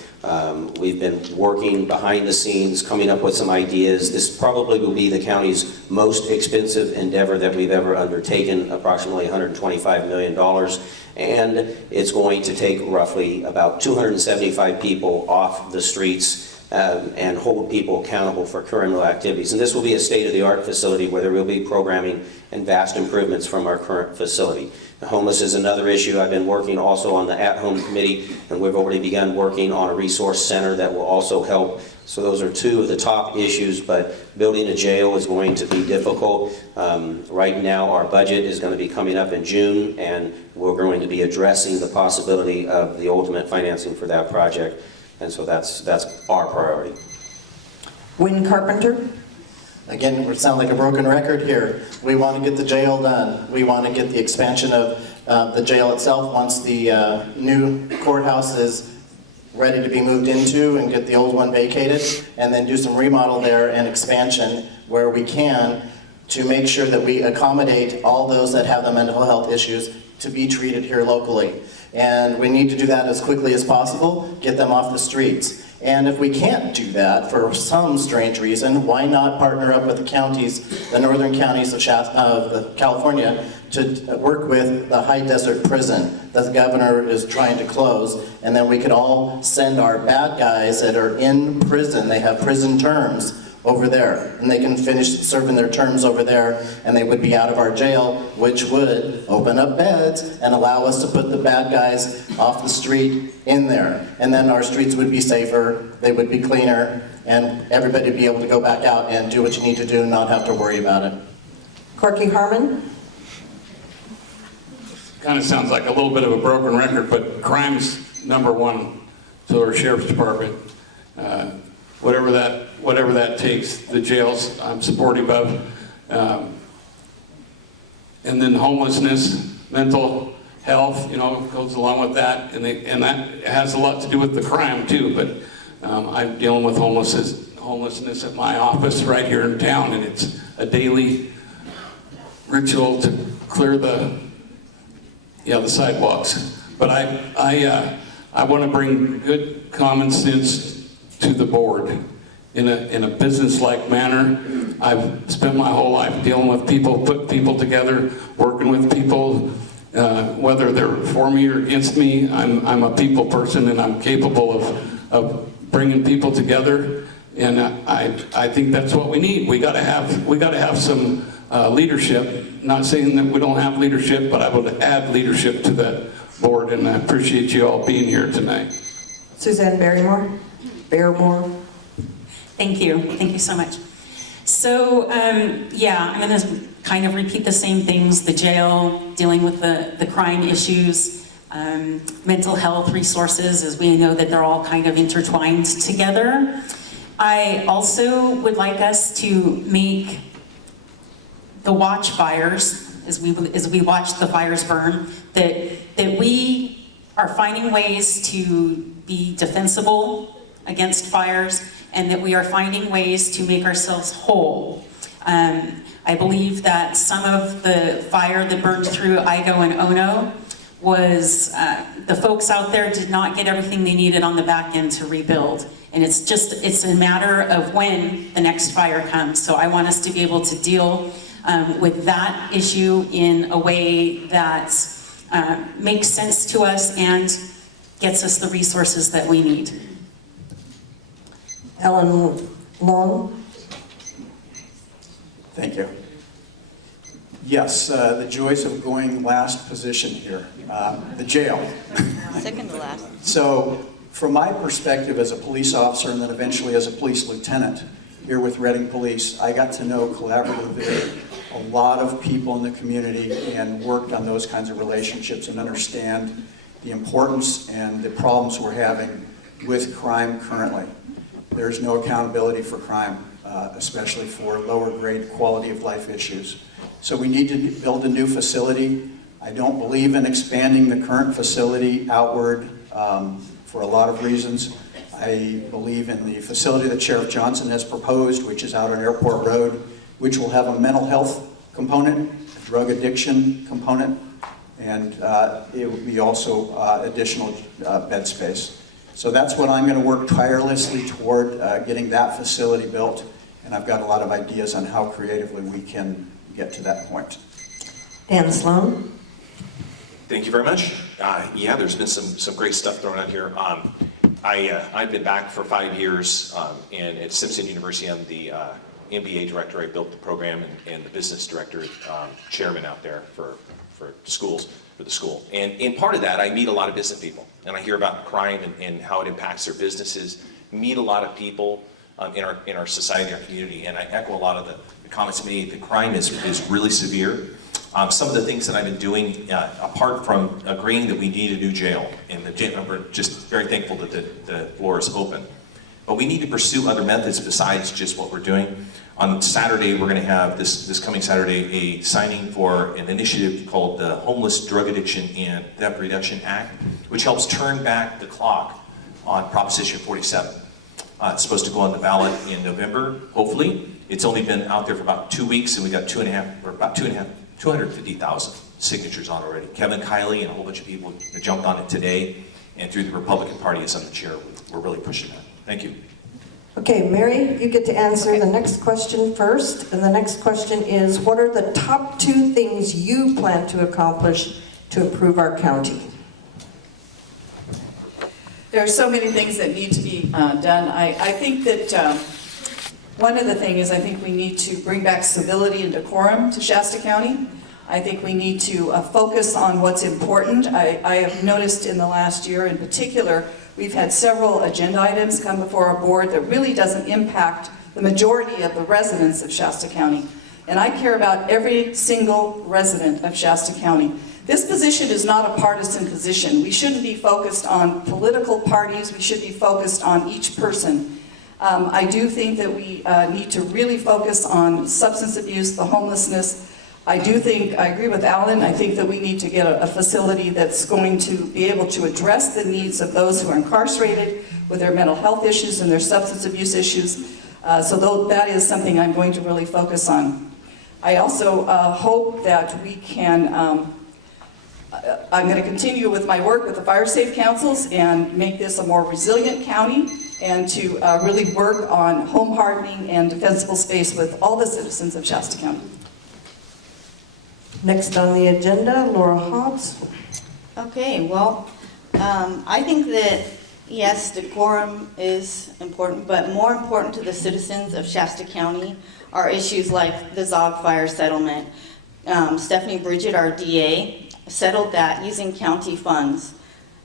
We've been working behind the scenes, coming up with some ideas. This probably will be the county's most expensive endeavor that we've ever undertaken, approximately $125 million. And it's going to take roughly about 275 people off the streets and hold people accountable for criminal activities. And this will be a state-of-the-art facility where there will be programming and vast improvements from our current facility. The homeless is another issue. I've been working also on the at-home committee, and we've already begun working on a resource center that will also help. So those are two of the top issues, but building a jail is going to be difficult. Right now, our budget is going to be coming up in June, and we're going to be addressing the possibility of the ultimate financing for that project. And so that's our priority. Wynn Carpenter. Again, we sound like a broken record here. We want to get the jail done. We want to get the expansion of the jail itself once the new courthouse is ready to be moved into, and get the old one vacated, and then do some remodel there and expansion where we can to make sure that we accommodate all those that have the mental health issues to be treated here locally. And we need to do that as quickly as possible, get them off the streets. And if we can't do that for some strange reason, why not partner up with the counties, the northern counties of California, to work with the high desert prison that the governor is trying to close, and then we could all send our bad guys that are in prison, they have prison terms, over there, and they can finish serving their terms over there, and they would be out of our jail, which would open up beds and allow us to put the bad guys off the street in there. And then our streets would be safer, they would be cleaner, and everybody would be able to go back out and do what you need to do and not have to worry about it. Corky Harmon. Kind of sounds like a little bit of a broken record, but crime's number one to our sheriff's department. Whatever that takes, the jails I'm supportive of. And then homelessness, mental health, goes along with that, and that has a lot to do with the crime too. But I'm dealing with homelessness at my office right here in town, and it's a daily ritual to clear the sidewalks. But I want to bring good common sense to the board in a business-like manner. I've spent my whole life dealing with people, putting people together, working with people, whether they're for me or against me. I'm a people person, and I'm capable of bringing people together. And I think that's what we need. We got to have some leadership. Not saying that we don't have leadership, but I would add leadership to that board, and I appreciate you all being here tonight. Suzanne Barrymore. Thank you so much. So, I'm going to kind of repeat the same things: the jail, dealing with the crime issues, mental health resources, as we know that they're all kind of intertwined together. I also would like us to make the watch fires, as we watch the fires burn, that we are finding ways to be defensible against fires, and that we are finding ways to make ourselves whole. I believe that some of the fire that burned through Igo and Ono was the folks out there did not get everything they needed on the back end to rebuild. And it's a matter of when the next fire comes. So I want us to be able to deal with that issue in a way that makes sense to us and gets us the resources that we need. Alan Long? Thank you. Yes, the joys of going last position here, the jail. Second to last. So from my perspective as a police officer and then eventually as a police lieutenant here with Reading Police, I got to know collaboratively a lot of people in the community and worked on those kinds of relationships and understand the importance and the problems we're having with crime currently. There's no accountability for crime, especially for lower grade quality of life issues. So we need to build a new facility. I don't believe in expanding the current facility outward for a lot of reasons. I believe in the facility that Sheriff Johnson has proposed, which is out on Airport Road, which will have a mental health component, a drug addiction component, and it will be also additional bed space. So that's what I'm going to work tirelessly toward, getting that facility built, and I've got a lot of ideas on how creatively we can get to that point. Dan Sloan? Thank you very much. Yeah, there's been some great stuff thrown out here. I've been back for 5 years, and at Simpson University, I'm the MBA director. I built the program and the business director, chairman out there for schools, for the school. And in part of that, I meet a lot of business people, and I hear about crime and how it impacts their businesses, meet a lot of people in our society, our community, and I echo a lot of the comments made. The crime is really severe. Some of the things that I've been doing, apart from agreeing that we need a new jail, and we're just very thankful that the floor is open. But we need to pursue other methods besides just what we're doing. On Saturday, we're going to have, this coming Saturday, a signing for an initiative called the Homeless Drug Addiction and Theft Reduction Act, which helps turn back the clock on Proposition 47. It's supposed to go on the ballot in November, hopefully. It's only been out there for about 2 weeks, and we got 250,000 signatures on already. Kevin Kiley and a whole bunch of people jumped on it today, and through the Republican Party as I'm the chair, we're really pushing that. Thank you. Okay, Mary, you get to answer the next question first. And the next question is, what are the top 2 things you plan to accomplish to improve our county? There are so many things that need to be done. I think that one of the things is I think we need to bring back civility and decorum to Shasta County. I think we need to focus on what's important. I have noticed in the last year in particular, we've had several agenda items come before our board that really doesn't impact the majority of the residents of Shasta County. And I care about every single resident of Shasta County. This position is not a partisan position. We shouldn't be focused on political parties. We should be focused on each person. I do think that we need to really focus on substance abuse, the homelessness. I agree with Alan, I think that we need to get a facility that's going to be able to address the needs of those who are incarcerated with their mental health issues and their substance abuse issues. So that is something I'm going to really focus on. I also hope that we can, I'm going to continue with my work with the fire safe councils and make this a more resilient county, and to really work on home hardening and defensible space with all the citizens of Shasta County. Next on the agenda, Laura Hobbs. Okay, well, I think that, yes, decorum is important, but more important to the citizens of Shasta County are issues like the Zog Fire settlement. Stephanie Bridget, our DA, settled that using county funds.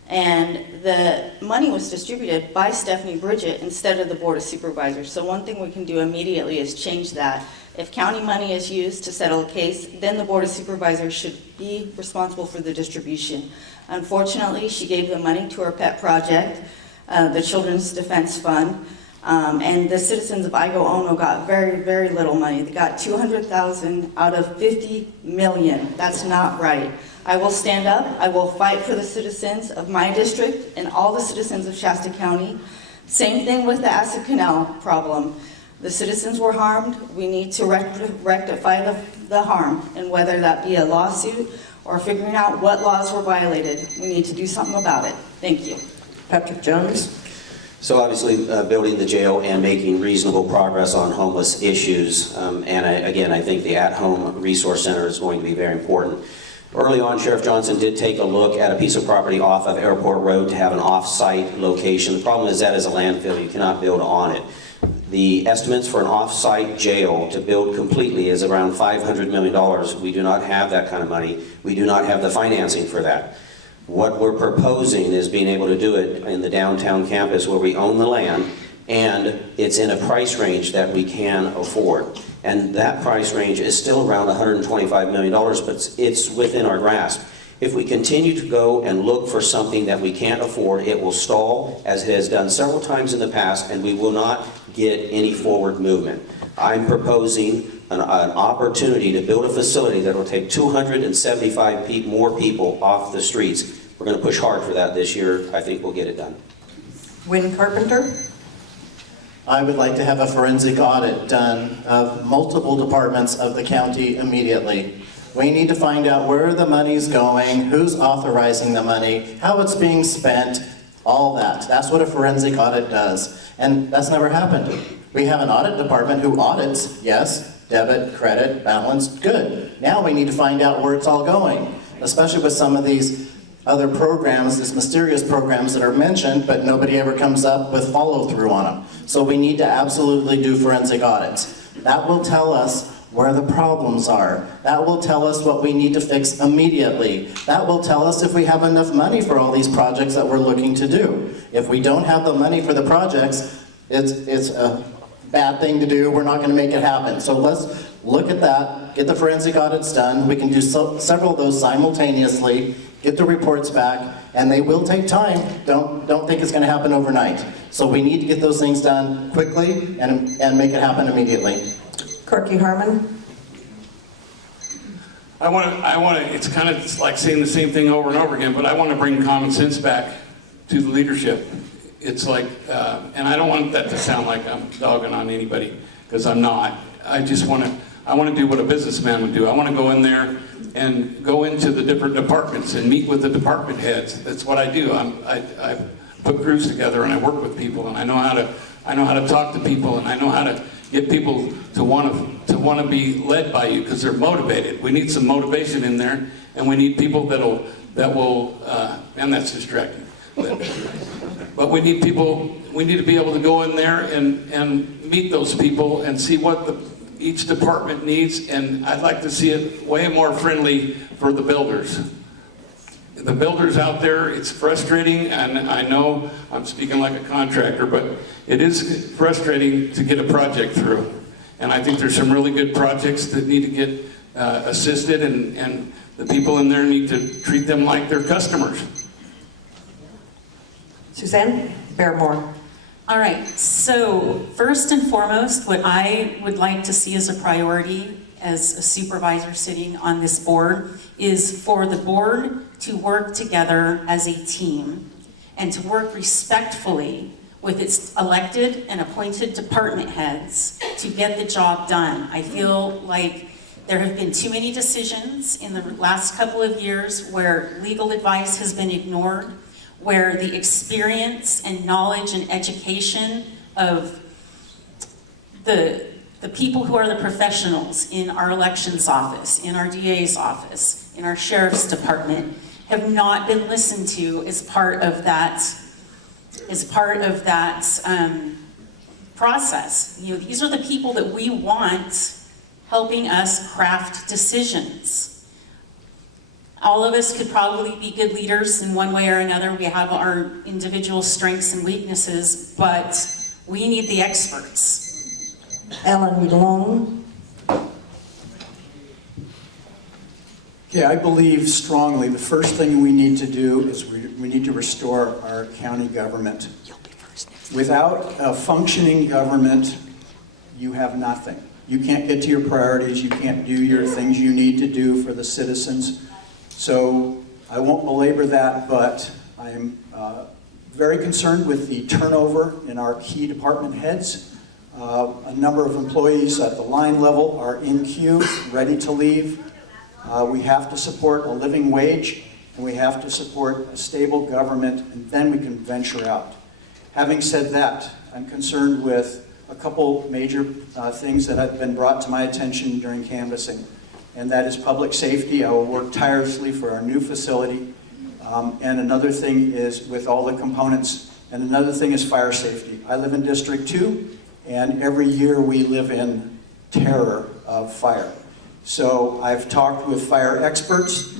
And the money was distributed by Stephanie Bridget instead of the Board of Supervisors. So one thing we can do immediately is change that. If county money is used to settle a case, then the Board of Supervisors should be responsible for the distribution. Unfortunately, she gave the money to her pet project, the Children's Defense Fund, and the citizens of Igo Ono got very, very little money. They got $200,000 out of $50 million. That's not right. I will stand up. I will fight for the citizens of my district and all the citizens of Shasta County. Same thing with the acid canal problem. The citizens were harmed. We need to rectify the harm, and whether that be a lawsuit or figuring out what laws were violated, we need to do something about it. Thank you. Patrick Jones. So obviously, building the jail and making reasonable progress on homeless issues. Again, I think the at-home resource center is going to be very important. Early on, Sheriff Johnson did take a look at a piece of property off of Airport Road to have an off-site location. The problem is that is a landfill. You cannot build on it. The estimates for an off-site jail to build completely is around $500 million. We do not have that kind of money. We do not have the financing for that. What we're proposing is being able to do it in the downtown campus where we own the land, and it's in a price range that we can afford. And that price range is still around $125 million, but it's within our grasp. If we continue to go and look for something that we can't afford, it will stall, as it has done several times in the past, and we will not get any forward movement. I'm proposing an opportunity to build a facility that will take 275 more people off the streets. We're going to push hard for that this year. I think we'll get it done. Wynn Carpenter? I would like to have a forensic audit done of multiple departments of the county immediately. We need to find out where the money's going, who's authorizing the money, how it's being spent, all that. That's what a forensic audit does. And that's never happened. We have an audit department who audits, yes, debit, credit, balance, good. Now we need to find out where it's all going, especially with some of these other programs, these mysterious programs that are mentioned, but nobody ever comes up with follow-through on them. So we need to absolutely do forensic audits. That will tell us where the problems are. That will tell us what we need to fix immediately. That will tell us if we have enough money for all these projects that we're looking to do. If we don't have the money for the projects, it's a bad thing to do. We're not going to make it happen. So let's look at that, get the forensic audits done. We can do several of those simultaneously, get the reports back, and they will take time. Don't think it's going to happen overnight. So we need to get those things done quickly and make it happen immediately. Corky Harmon? I want to, it's kind of like saying the same thing over and over again, but I want to bring common sense back to the leadership. It's like, and I don't want that to sound like I'm dogging on anybody, because I'm not. I want to do what a businessman would do. I want to go in there and go into the different departments and meet with the department heads. That's what I do. I put crews together and I work with people, and I know how to talk to people, and I know how to get people to want to be led by you because they're motivated. We need some motivation in there, and we need people that will, and that's distracting. But we need people. We need to be able to go in there and meet those people and see what each department needs. And I'd like to see it way more friendly for the builders. The builders out there, it's frustrating, and I know I'm speaking like a contractor, but it is frustrating to get a project through. And I think there's some really good projects that need to get assisted, and the people in there need to treat them like they're customers. Suzanne Barrymore? All right, so first and foremost, what I would like to see as a priority as a supervisor sitting on this board is for the board to work together as a team and to work respectfully with its elected and appointed department heads to get the job done. I feel like there have been too many decisions in the last couple of years where legal advice has been ignored, where the experience and knowledge and education of the people who are the professionals in our elections office, in our DA's office, in our sheriff's department, have not been listened to as part of that process. You know, these are the people that we want helping us craft decisions. All of us could probably be good leaders in one way or another. We have our individual strengths and weaknesses, but we need the experts. Ellen Long? Yeah, I believe strongly the first thing we need to do is we need to restore our county government. Without a functioning government, you have nothing. You can't get to your priorities, you can't do your things you need to do for the citizens. So I won't belabor that, but I am very concerned with the turnover in our key department heads. A number of employees at the line level are in queue, ready to leave. We have to support a living wage, and we have to support a stable government, and then we can venture out. Having said that, I'm concerned with a couple major things that have been brought to my attention during canvassing, and that is public safety. I will work tirelessly for our new facility. And another thing is with all the components, and another thing is fire safety. I live in District 2, and every year we live in terror of fire. So I've talked with fire experts,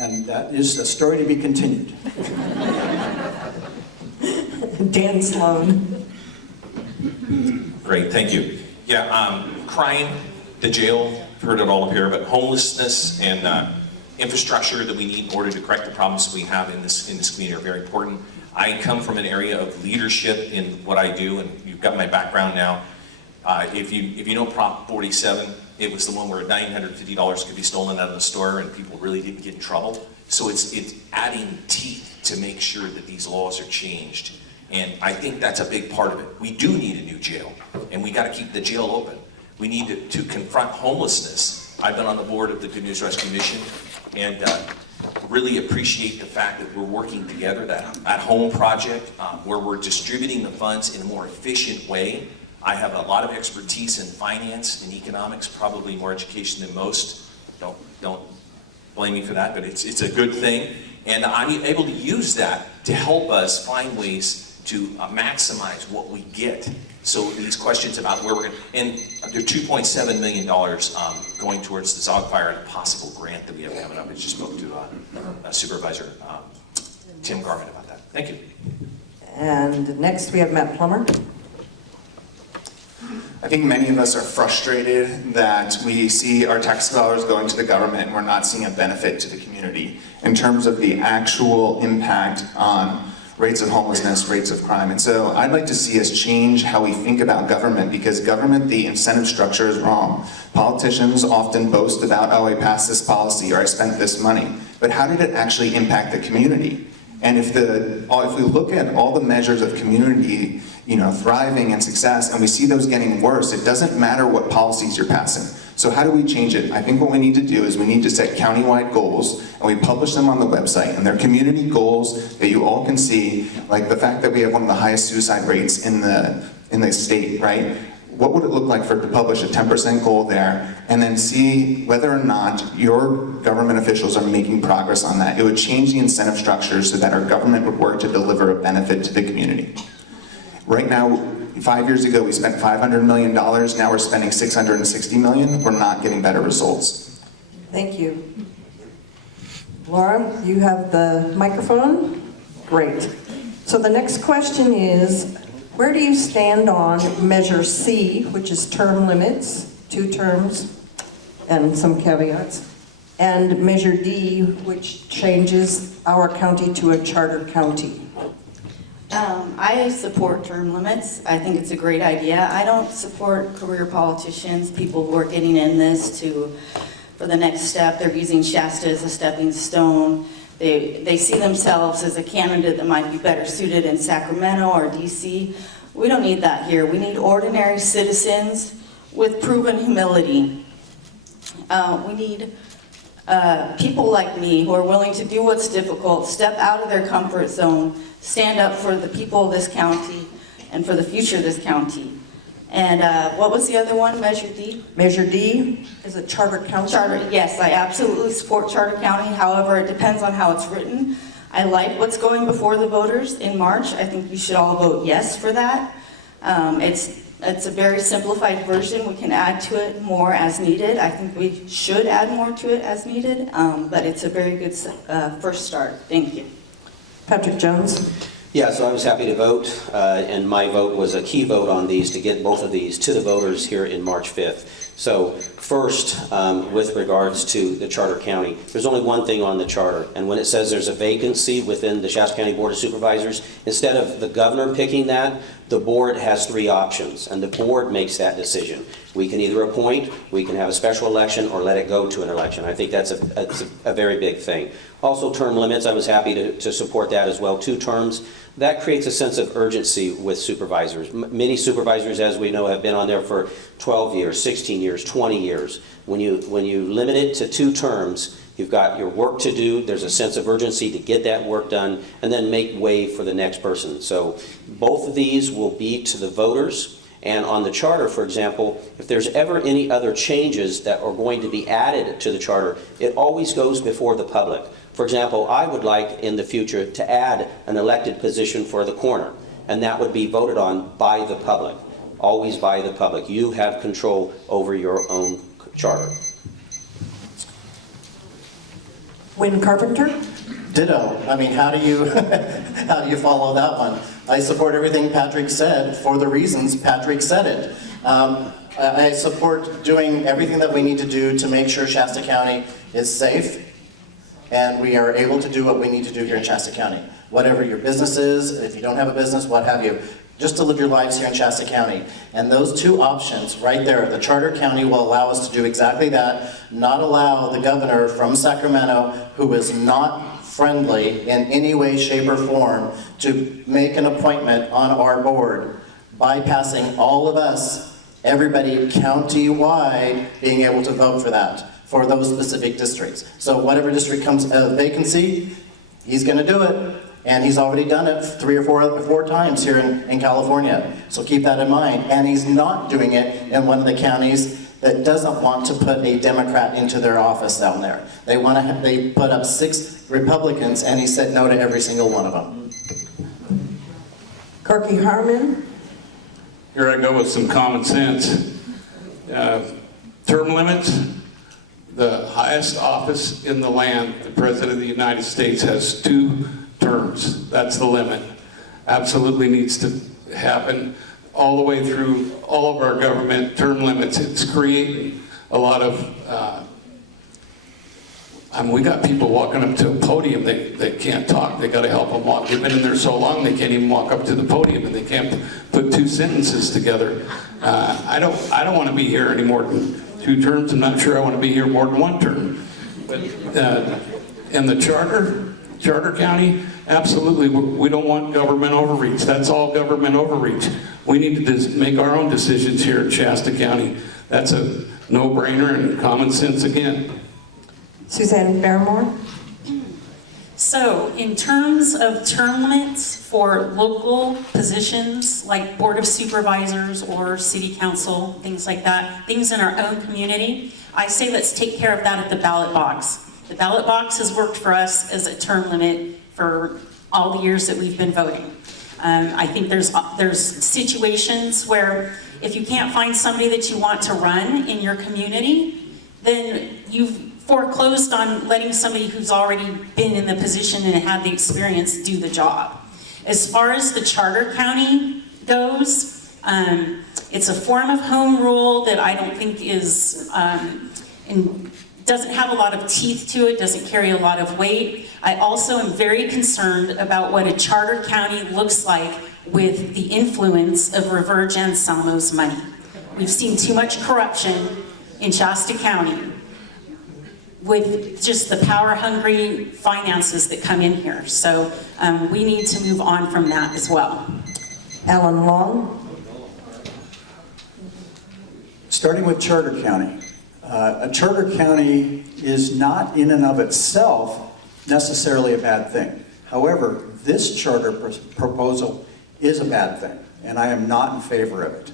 and that is a story to be continued. Dan Sloan. Great, thank you. Yeah, crime, the jail, I've heard it all up here, but homelessness and infrastructure that we need in order to correct the problems we have in this community are very important. I come from an area of leadership in what I do, and you've got my background now. If you know Prop 47, it was the one where $950 could be stolen out of the store and people really didn't get in trouble. So it's adding teeth to make sure that these laws are changed. And I think that's a big part of it. We do need a new jail, and we got to keep the jail open. We need to confront homelessness. I've been on the board of the Good News Rescue Mission, and really appreciate the fact that we're working together, that at-home project, where we're distributing the funds in a more efficient way. I have a lot of expertise in finance and economics, probably more education than most. Don't blame me for that, but it's a good thing. And I'm able to use that to help us find ways to maximize what we get. So these questions about where we're going, and there's $2.7 million going towards the Zog Fire and a possible grant that we have coming up. I just spoke to Supervisor Tim Garman about that. Thank you. And next we have Matt Plummer. I think many of us are frustrated that we see our tax dollars going to the government and we're not seeing a benefit to the community in terms of the actual impact on rates of homelessness, rates of crime. And so I'd like to see us change how we think about government, because government, the incentive structure is wrong. Politicians often boast about, oh, I passed this policy or I spent this money, but how did it actually impact the community? And if we look at all the measures of community, thriving and success, and we see those getting worse, it doesn't matter what policies you're passing. So how do we change it? I think what we need to do is we need to set countywide goals, and we publish them on the website, and they're community goals that you all can see, like the fact that we have one of the highest suicide rates in the state, right? What would it look like to publish a 10% goal there, and then see whether or not your government officials are making progress on that? It would change the incentive structure so that our government would work to deliver a benefit to the community. Right now, 5 years ago, we spent $500 million. Now we're spending $660 million. We're not getting better results. Thank you. Laura, you have the microphone? Great. So the next question is, where do you stand on Measure C, which is term limits, 2 terms, and some caveats, and Measure D, which changes our county to a charter county? I support term limits. I think it's a great idea. I don't support career politicians, people who are getting in this for the next step. They're using Shasta as a stepping stone. They see themselves as a candidate that might be better suited in Sacramento or DC. We don't need that here. We need ordinary citizens with proven humility. We need people like me who are willing to do what's difficult, step out of their comfort zone, stand up for the people of this county and for the future of this county. And what was the other one, Measure D? Measure D is a charter county. Charter, yes, I absolutely support charter county. However, it depends on how it's written. I like what's going before the voters in March. I think we should all vote yes for that. It's a very simplified version. We can add to it more as needed. I think we should add more to it as needed, but it's a very good first start. Thank you. Patrick Jones. Yeah, so I was happy to vote, and my vote was a key vote on these to get both of these to the voters here in March 5th. So first, with regards to the charter county, there's only one thing on the charter, and when it says there's a vacancy within the Shasta County Board of Supervisors, instead of the governor picking that, the board has 3 options, and the board makes that decision. We can either appoint, we can have a special election, or let it go to an election. I think that's a very big thing. Also, term limits, I was happy to support that as well. 2 terms, that creates a sense of urgency with supervisors. Many supervisors, as we know, have been on there for 12 years, 16 years, 20 years. When you limit it to 2 terms, you've got your work to do, there's a sense of urgency to get that work done, and then make way for the next person. So both of these will be to the voters. And on the charter, for example, if there's ever any other changes that are going to be added to the charter, it always goes before the public. For example, I would like in the future to add an elected position for the coroner. and that would be voted on by the public, always by the public. You have control over your own charter. Wynn Carpenter? Ditto. I mean, how do you, how do you follow that one? I support everything Patrick said for the reasons Patrick said it. I support doing everything that we need to do to make sure Shasta County is safe and we are able to do what we need to do here in Shasta County. Whatever your business is, if you don't have a business, what have you, just to live your lives here in Shasta County. And those two options right there, the charter county will allow us to do exactly that, not allow the governor from Sacramento, who is not friendly in any way, shape, or form, to make an appointment on our board, bypassing all of us, everybody county-wide, being able to vote for that, for those specific districts. So whatever district comes a vacancy, he's gonna do it. And he's already done it 3 or 4 times here in California. So keep that in mind. And he's not doing it in one of the counties that doesn't want to put a Democrat into their office down there. They put up 6 Republicans, and he said no to every single one of them. Corky Harmon? Here I go with some common sense. Term limits, the highest office in the land, the President of the United States, has 2 terms. That's the limit. Absolutely needs to happen all the way through all of our government term limits. It's creating a lot of, we got people walking up to a podium, they can't talk, they gotta help them walk. They've been in there so long, they can't even walk up to the podium and they can't put 2 sentences together. I don't wanna be here any more than 2 terms. I'm not sure I wanna be here more than 1 term. But in the Charter County, absolutely, we don't want government overreach. That's all government overreach. We need to make our own decisions here in Shasta County. That's a no-brainer and common sense again. Suzanne Fairmore? So in terms of term limits for local positions like Board of Supervisors or City Council, things like that, things in our own community, I say let's take care of that at the ballot box. The ballot box has worked for us as a term limit for all the years that we've been voting. I think there's situations where if you can't find somebody that you want to run in your community, then you've foreclosed on letting somebody who's already been in the position and had the experience do the job. As far as the charter county goes, it's a form of home rule that I don't think is doesn't have a lot of teeth to it, doesn't carry a lot of weight. I also am very concerned about what a charter county looks like with the influence of Reverge Anselmo's money. We've seen too much corruption in Shasta County with just the power-hungry finances that come in here. So we need to move on from that as well. Alan Long? Starting with Charter County. A charter county is not in and of itself necessarily a bad thing. However, this charter proposal is a bad thing, and I am not in favor of it.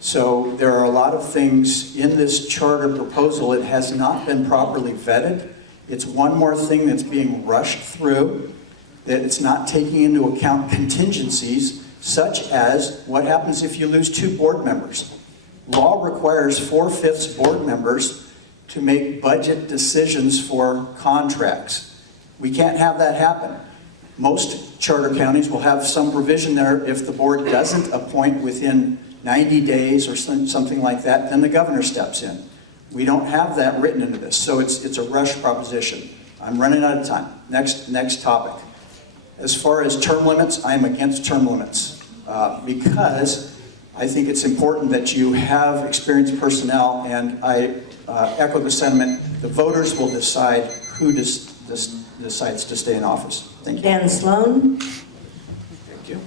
So there are a lot of things in this charter proposal. It has not been properly vetted. It's one more thing that's being rushed through, that it's not taking into account contingencies, such as what happens if you lose 2 board members. Law requires 4/5 board members to make budget decisions for contracts. We can't have that happen. Most charter counties will have some provision there. If the board doesn't appoint within 90 days or something like that, then the governor steps in. We don't have that written into this, so it's a rush proposition. I'm running out of time. Next topic. As far as term limits, I'm against term limits because I think it's important that you have experienced personnel, and I echo the sentiment, the voters will decide who decides to stay in office. Thank you. Dan Sloan? Thank you.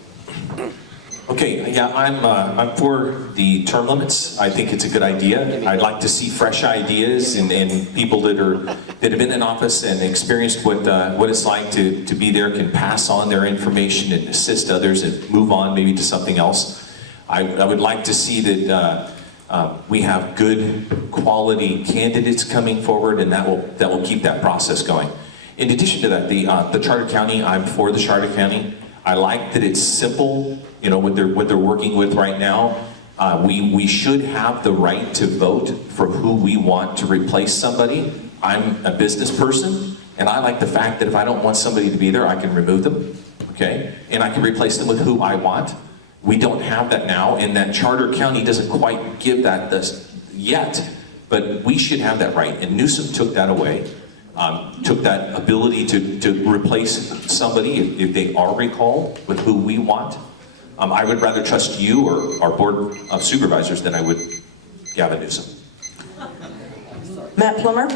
Okay, yeah, I'm for the term limits. I think it's a good idea. I'd like to see fresh ideas and people that have been in office and experienced what it's like to be there can pass on their information and assist others and move on maybe to something else. I would like to see that we have good quality candidates coming forward, and that will keep that process going. In addition to that, the Charter County, I'm for the Charter County. I like that it's simple, you know, what they're working with right now. We should have the right to vote for who we want to replace somebody. I'm a business person, and I like the fact that if I don't want somebody to be there, I can remove them, okay? And I can replace them with who I want. We don't have that now, and that Charter County doesn't quite give that this yet, but we should have that right. And Newsom took that away, took that ability to replace somebody if they are recalled with who we want. I would rather trust you or our Board of Supervisors than I would Gavin Newsom. Matt Plummer?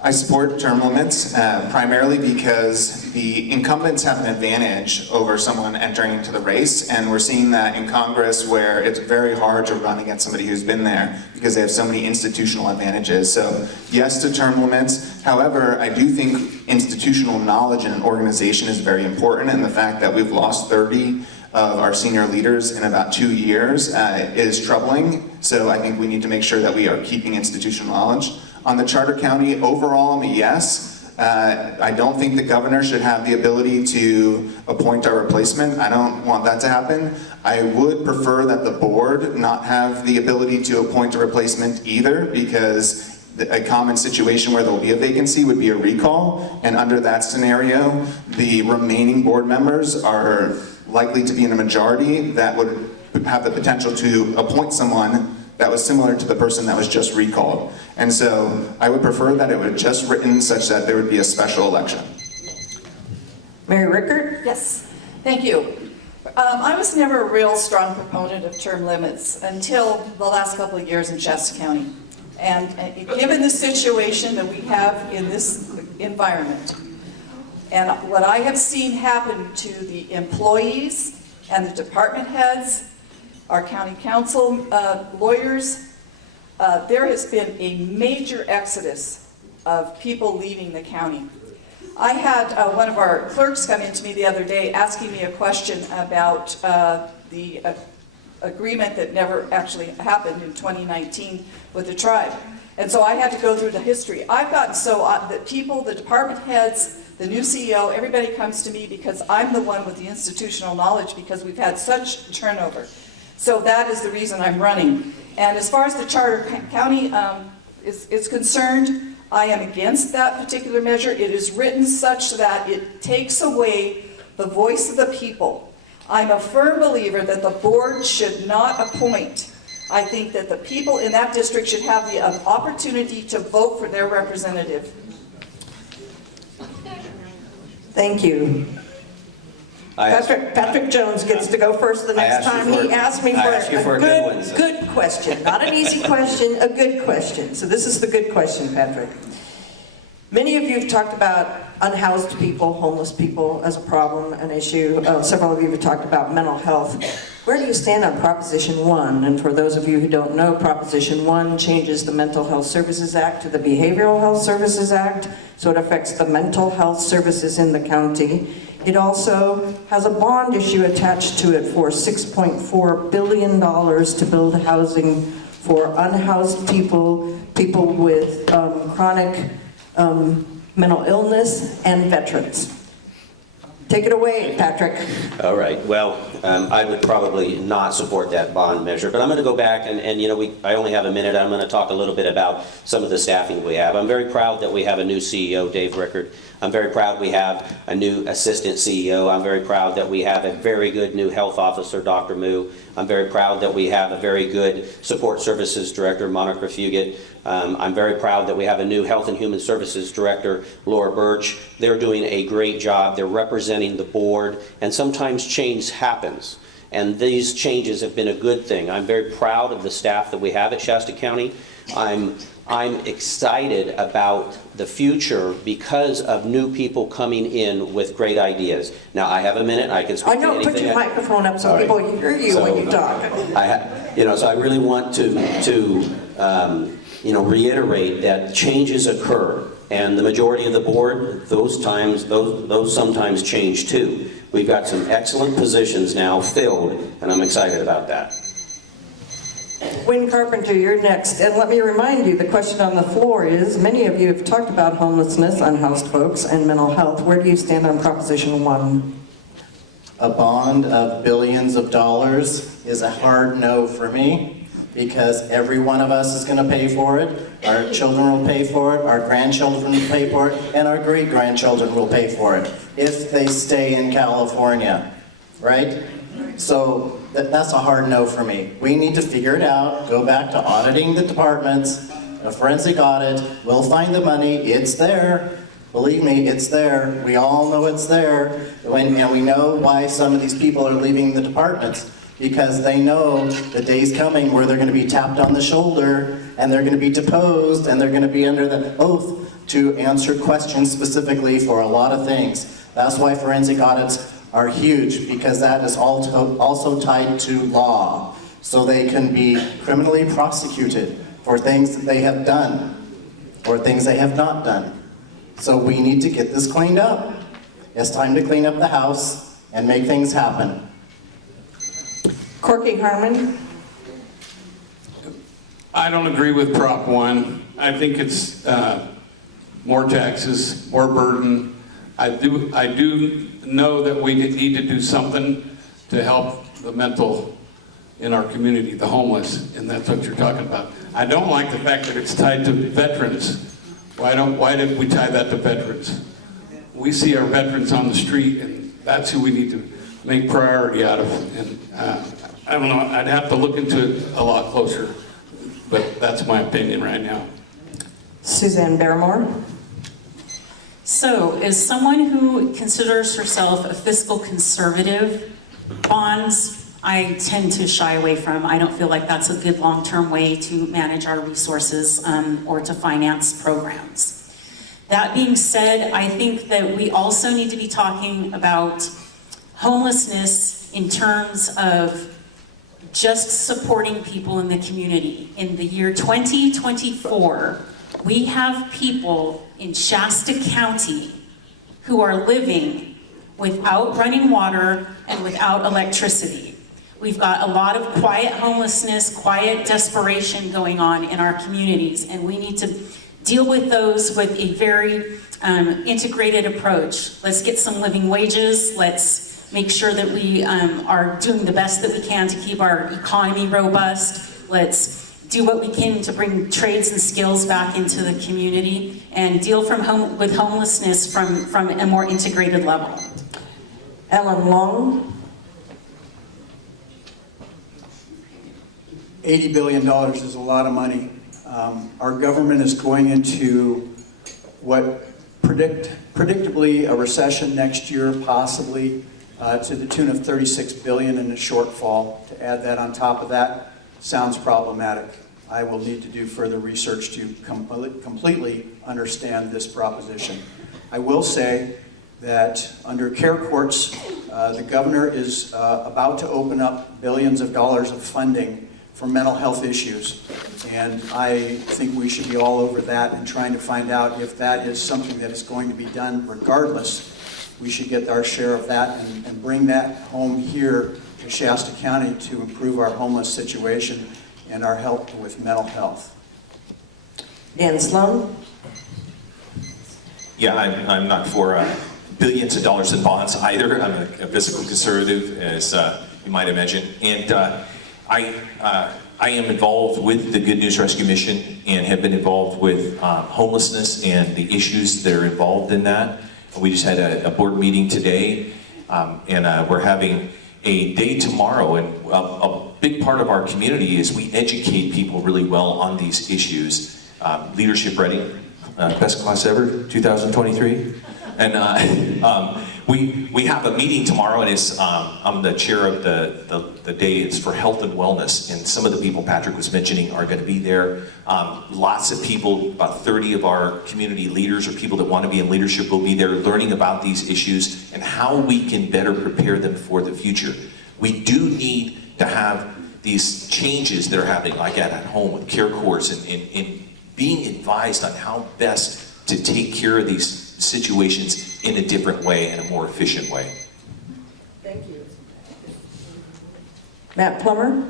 I support term limits primarily because the incumbents have an advantage over someone entering into the race, and we're seeing that in Congress where it's very hard to run against somebody who's been there because they have so many institutional advantages. So yes to term limits. However, I do think institutional knowledge in an organization is very important, and the fact that we've lost 30 of our senior leaders in about 2 years is troubling. So I think we need to make sure that we are keeping institutional knowledge. On the Charter County, overall, I'm a yes. I don't think the governor should have the ability to appoint our replacement. I don't want that to happen. I would prefer that the board not have the ability to appoint a replacement either, because a common situation where there'll be a vacancy would be a recall, and under that scenario, the remaining board members are likely to be in a majority that would have the potential to appoint someone that was similar to the person that was just recalled. And so I would prefer that it was just written such that there would be a special election. Mary Rickard? Yes, thank you. I was never a real strong proponent of term limits until the last couple of years in Shasta County. And given the situation that we have in this environment, and what I have seen happen to the employees and the department heads, our county council lawyers, there has been a major exodus of people leaving the county. I had one of our clerks come in to me the other day asking me a question about the agreement that never actually happened in 2019 with the tribe. And so I had to go through the history. I've gotten so that people, the department heads, the new CEO, everybody comes to me because I'm the one with the institutional knowledge because we've had such turnover. So that is the reason I'm running. And as far as the Charter County is concerned, I am against that particular measure. It is written such that it takes away the voice of the people. I'm a firm believer that the board should not appoint. I think that the people in that district should have the opportunity to vote for their representative. Thank you. Patrick Jones gets to go first the next time. He asked me for a good question. Not an easy question, a good question. So this is the good question, Patrick. Many of you have talked about unhoused people, homeless people as a problem, an issue. Several of you have talked about mental health. Where do you stand on Proposition 1? And for those of you who don't know, Proposition 1 changes the Mental Health Services Act to the Behavioral Health Services Act, so it affects the mental health services in the county. It also has a bond issue attached to it for $6.4 billion to build housing for unhoused people, people with chronic mental illness, and veterans. Take it away, Patrick. All right. Well, I would probably not support that bond measure, but I'm going to go back and you know, I only have a minute. I'm going to talk a little bit about some of the staffing we have. I'm very proud that we have a new CEO, Dave Rickard. I'm very proud we have a new assistant CEO. I'm very proud that we have a very good new health officer, Dr. Moo. I'm very proud that we have a very good support services director, Monica Fugit. I'm very proud that we have a new health and human services director, Laura Birch. They're doing a great job. They're representing the board, and sometimes change happens. And these changes have been a good thing. I'm very proud of the staff that we have at Shasta County. I'm excited about the future because of new people coming in with great ideas. Now, I have a minute. I can speak to anything. Put your microphone up so people hear you when you talk. So I really want to reiterate that changes occur, and the majority of the board, those sometimes change too. We've got some excellent positions now filled, and I'm excited about that. Wynn Carpenter, you're next. And let me remind you, the question on the floor is, many of you have talked about homelessness, unhoused folks, and mental health. Where do you stand on Proposition 1? A bond of billions of dollars is a hard no for me, because every one of us is going to pay for it. Our children will pay for it, our grandchildren will pay for it, and our great-grandchildren will pay for it if they stay in California, right? So that's a hard no for me. We need to figure it out, go back to auditing the departments, a forensic audit, we'll find the money, it's there. Believe me, it's there. We all know it's there. And we know why some of these people are leaving the departments. Because they know the day's coming where they're going to be tapped on the shoulder, and they're going to be deposed, and they're going to be under the oath to answer questions specifically for a lot of things. That's why forensic audits are huge, because that is also tied to law. So they can be criminally prosecuted for things that they have done, or things they have not done. So we need to get this cleaned up. It's time to clean up the house and make things happen. Corky Harmon? I don't agree with Prop 1. I think it's more taxes, more burden. I do know that we need to do something to help the mental in our community, the homeless, and that's what you're talking about. I don't like the fact that it's tied to veterans. Why did we tie that to veterans? We see our veterans on the street, and that's who we need to make priority out of. And I don't know, I'd have to look into it a lot closer, but that's my opinion right now. Suzanne Barrymore? So, as someone who considers herself a fiscal conservative, bonds I tend to shy away from. I don't feel like that's a good long-term way to manage our resources or to finance programs. That being said, I think that we also need to be talking about homelessness in terms of just supporting people in the community. In the year 2024, we have people in Shasta County who are living without running water and without electricity. We've got a lot of quiet homelessness, quiet desperation going on in our communities, and we need to deal with those with a very integrated approach. Let's get some living wages. Let's make sure that we are doing the best that we can to keep our economy robust. Let's do what we can to bring trades and skills back into the community and deal with homelessness from a more integrated level. Ellen Long? $80 billion is a lot of money. Our government is going into what predictably a recession next year, possibly to the tune of $36 billion in a shortfall. To add that on top of that sounds problematic. I will need to do further research to completely understand this proposition. I will say that under care courts, the governor is about to open up billions of dollars of funding for mental health issues. And I think we should be all over that and trying to find out if that is something that is going to be done regardless. We should get our share of that and bring that home here to Shasta County to improve our homeless situation and our help with mental health. Dan Sloan? Yeah, I'm not for billions of dollars in bonds either. I'm a fiscal conservative, as you might imagine. And I am involved with the Good News Rescue Mission and have been involved with homelessness and the issues that are involved in that. We just had a board meeting today, and we're having a day tomorrow, and a big part of our community is we educate people really well on these issues. Leadership Ready, best class ever, 2023. And we have a meeting tomorrow, and it's I'm the chair of the day. It's for health and wellness, and some of the people Patrick was mentioning are going to be there. Lots of people, about 30 of our community leaders or people that want to be in leadership will be there learning about these issues and how we can better prepare them for the future. We do need to have these changes that are happening, like at home with care courts and being advised on how best to take care of these situations in a different way and a more efficient way. Thank you. Matt Plummer?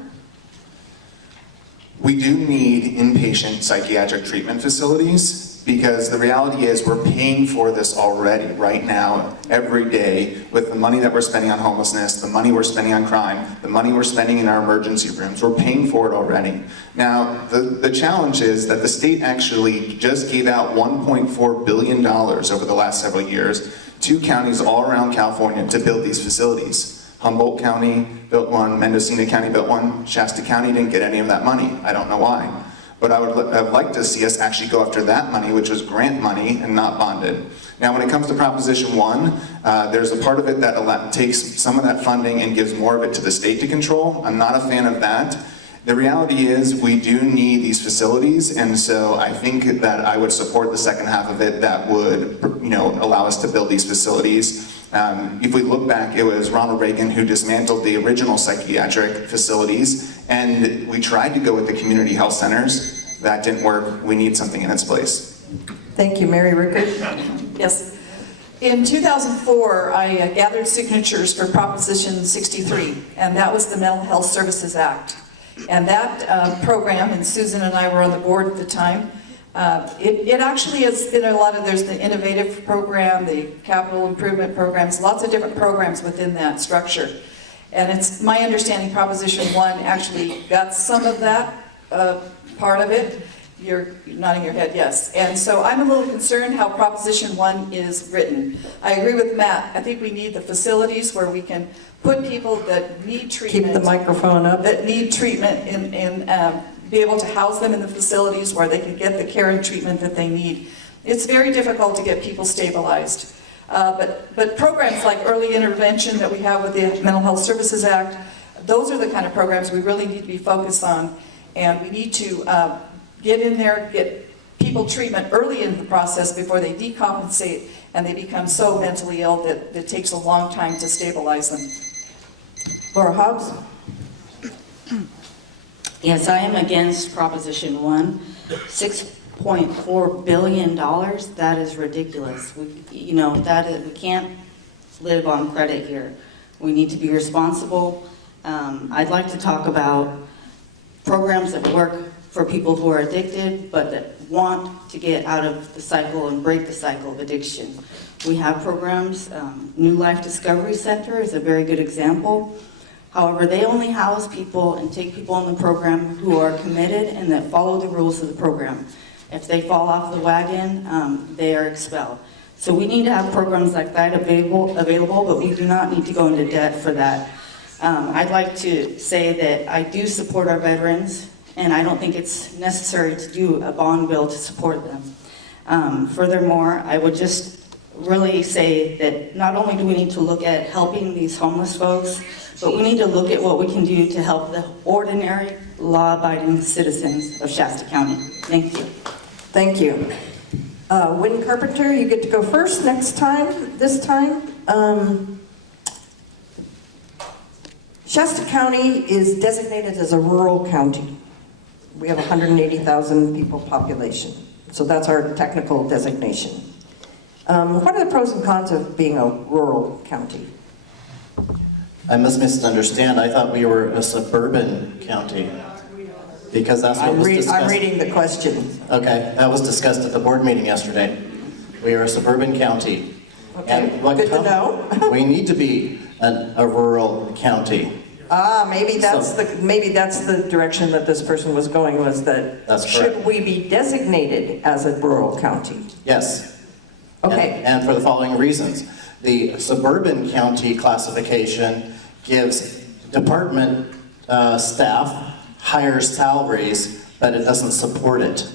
we do need inpatient psychiatric treatment facilities, because the reality is we're paying for this already, right now, every day, with the money that we're spending on homelessness, the money we're spending on crime, the money we're spending in our emergency rooms. We're paying for it already. Now, the challenge is that the state actually just gave out $1.4 billion over the last several years to counties all around California to build these facilities. Humboldt County built one, Mendocino County built one, Shasta County didn't get any of that money. I don't know why. But I'd like to see us actually go after that money, which was grant money and not bonded. Now, when it comes to Proposition 1, there's a part of it that takes some of that funding and gives more of it to the state to control. I'm not a fan of that. The reality is we do need these facilities, and so I think that I would support the second half of it that would, allow us to build these facilities. If we look back, it was Ronald Reagan who dismantled the original psychiatric facilities, and we tried to go with the community health centers. That didn't work. We need something in its place. Thank you, Mary Rickard. Yes. In 2004, I gathered signatures for Proposition 63, and that was the Mental Health Services Act. And that program, and Susan and I were on the board at the time, it actually has been there's the innovative program, the capital improvement programs, lots of different programs within that structure. And it's my understanding Proposition 1 actually got some of that part of it. You're nodding your head, yes. And so I'm a little concerned how Proposition 1 is written. I agree with Matt. I think we need the facilities where we can put people that need treatment. Keep the microphone up. That need treatment and be able to house them in the facilities where they can get the care and treatment that they need. It's very difficult to get people stabilized. But programs like early intervention that we have with the Mental Health Services Act, those are the kind of programs we really need to be focused on. And we need to get in there, get people treatment early in the process before they decompensate and they become so mentally ill that it takes a long time to stabilize them. Laura Hobbs? Yes, I am against Proposition 1. $6.4 billion, that is ridiculous. We can't live on credit here. We need to be responsible. I'd like to talk about programs that work for people who are addicted, but that want to get out of the cycle and break the cycle of addiction. We have programs. New Life Discovery Center is a very good example. However, they only house people and take people on the program who are committed and that follow the rules of the program. If they fall off the wagon, they are expelled. So we need to have programs like that available, but we do not need to go into debt for that. I'd like to say that I do support our veterans, and I don't think it's necessary to do a bond bill to support them. Furthermore, I would just really say that not only do we need to look at helping these homeless folks, but we need to look at what we can do to help the ordinary, law-abiding citizens of Shasta County. Thank you. Thank you. Wynn Carpenter, you get to go first this time. Shasta County is designated as a rural county. We have 180,000 people population, so that's our technical designation. What are the pros and cons of being a rural county? I must misunderstand. I thought we were a suburban county. Because that's what was discussed. I'm reading the question. Okay, that was discussed at the board meeting yesterday. We are a suburban county. Okay, good to know. We need to be a rural county. Maybe that's the direction that this person was going, was that That's should correct. we be designated as a rural county? Yes. Okay. And for the following reasons. The suburban county classification gives department staff higher salaries, but it doesn't support it.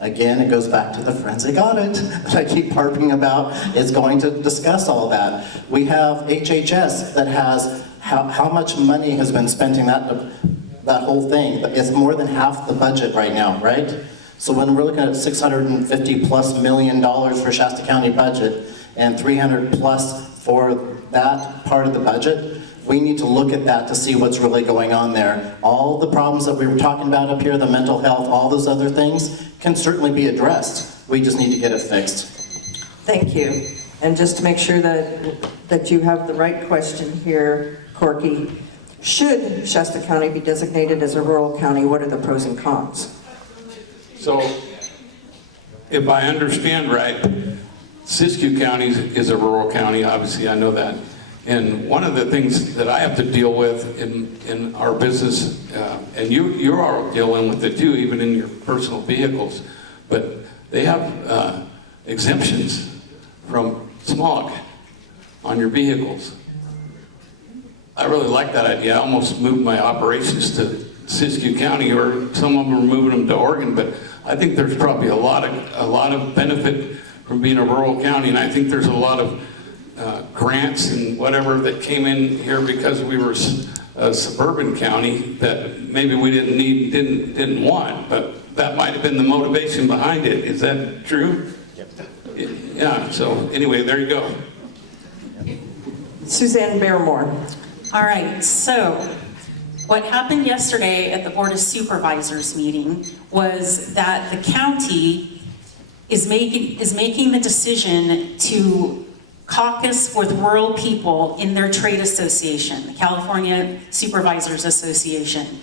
Again, it goes back to the forensic audit that I keep harping about. It's going to discuss all that. We have HHS that has how much money has been spent in that whole thing. It's more than half the budget right now, right? So when we're looking at $650+ million for Shasta County budget and 300+ for that part of the budget, we need to look at that to see what's really going on there. All the problems that we were talking about up here, the mental health, all those other things, can certainly be addressed. We just need to get it fixed. Thank you. And just to make sure that you have the right question here, Corky, Should Shasta County be designated as a rural county? What are the pros and cons? So, if I understand right, Siskiyou County is a rural county, obviously, I know that. And one of the things that I have to deal with in our business, and you're all dealing with it too, even in your personal vehicles, but they have exemptions from smog on your vehicles. I really like that idea. I almost moved my operations to Siskiyou County, or some of them are moving them to Oregon, but I think there's probably a lot of benefit from being a rural county, and I think there's a lot of grants and whatever that came in here because we were a suburban county that maybe we didn't need, didn't want, but that might have been the motivation behind it. Is that true? Yeah, so anyway, there you go. Suzanne Barrymore. All right, so what happened yesterday at the Board of Supervisors meeting was that the county is making the decision to caucus with rural people in their trade association, the California Supervisors Association.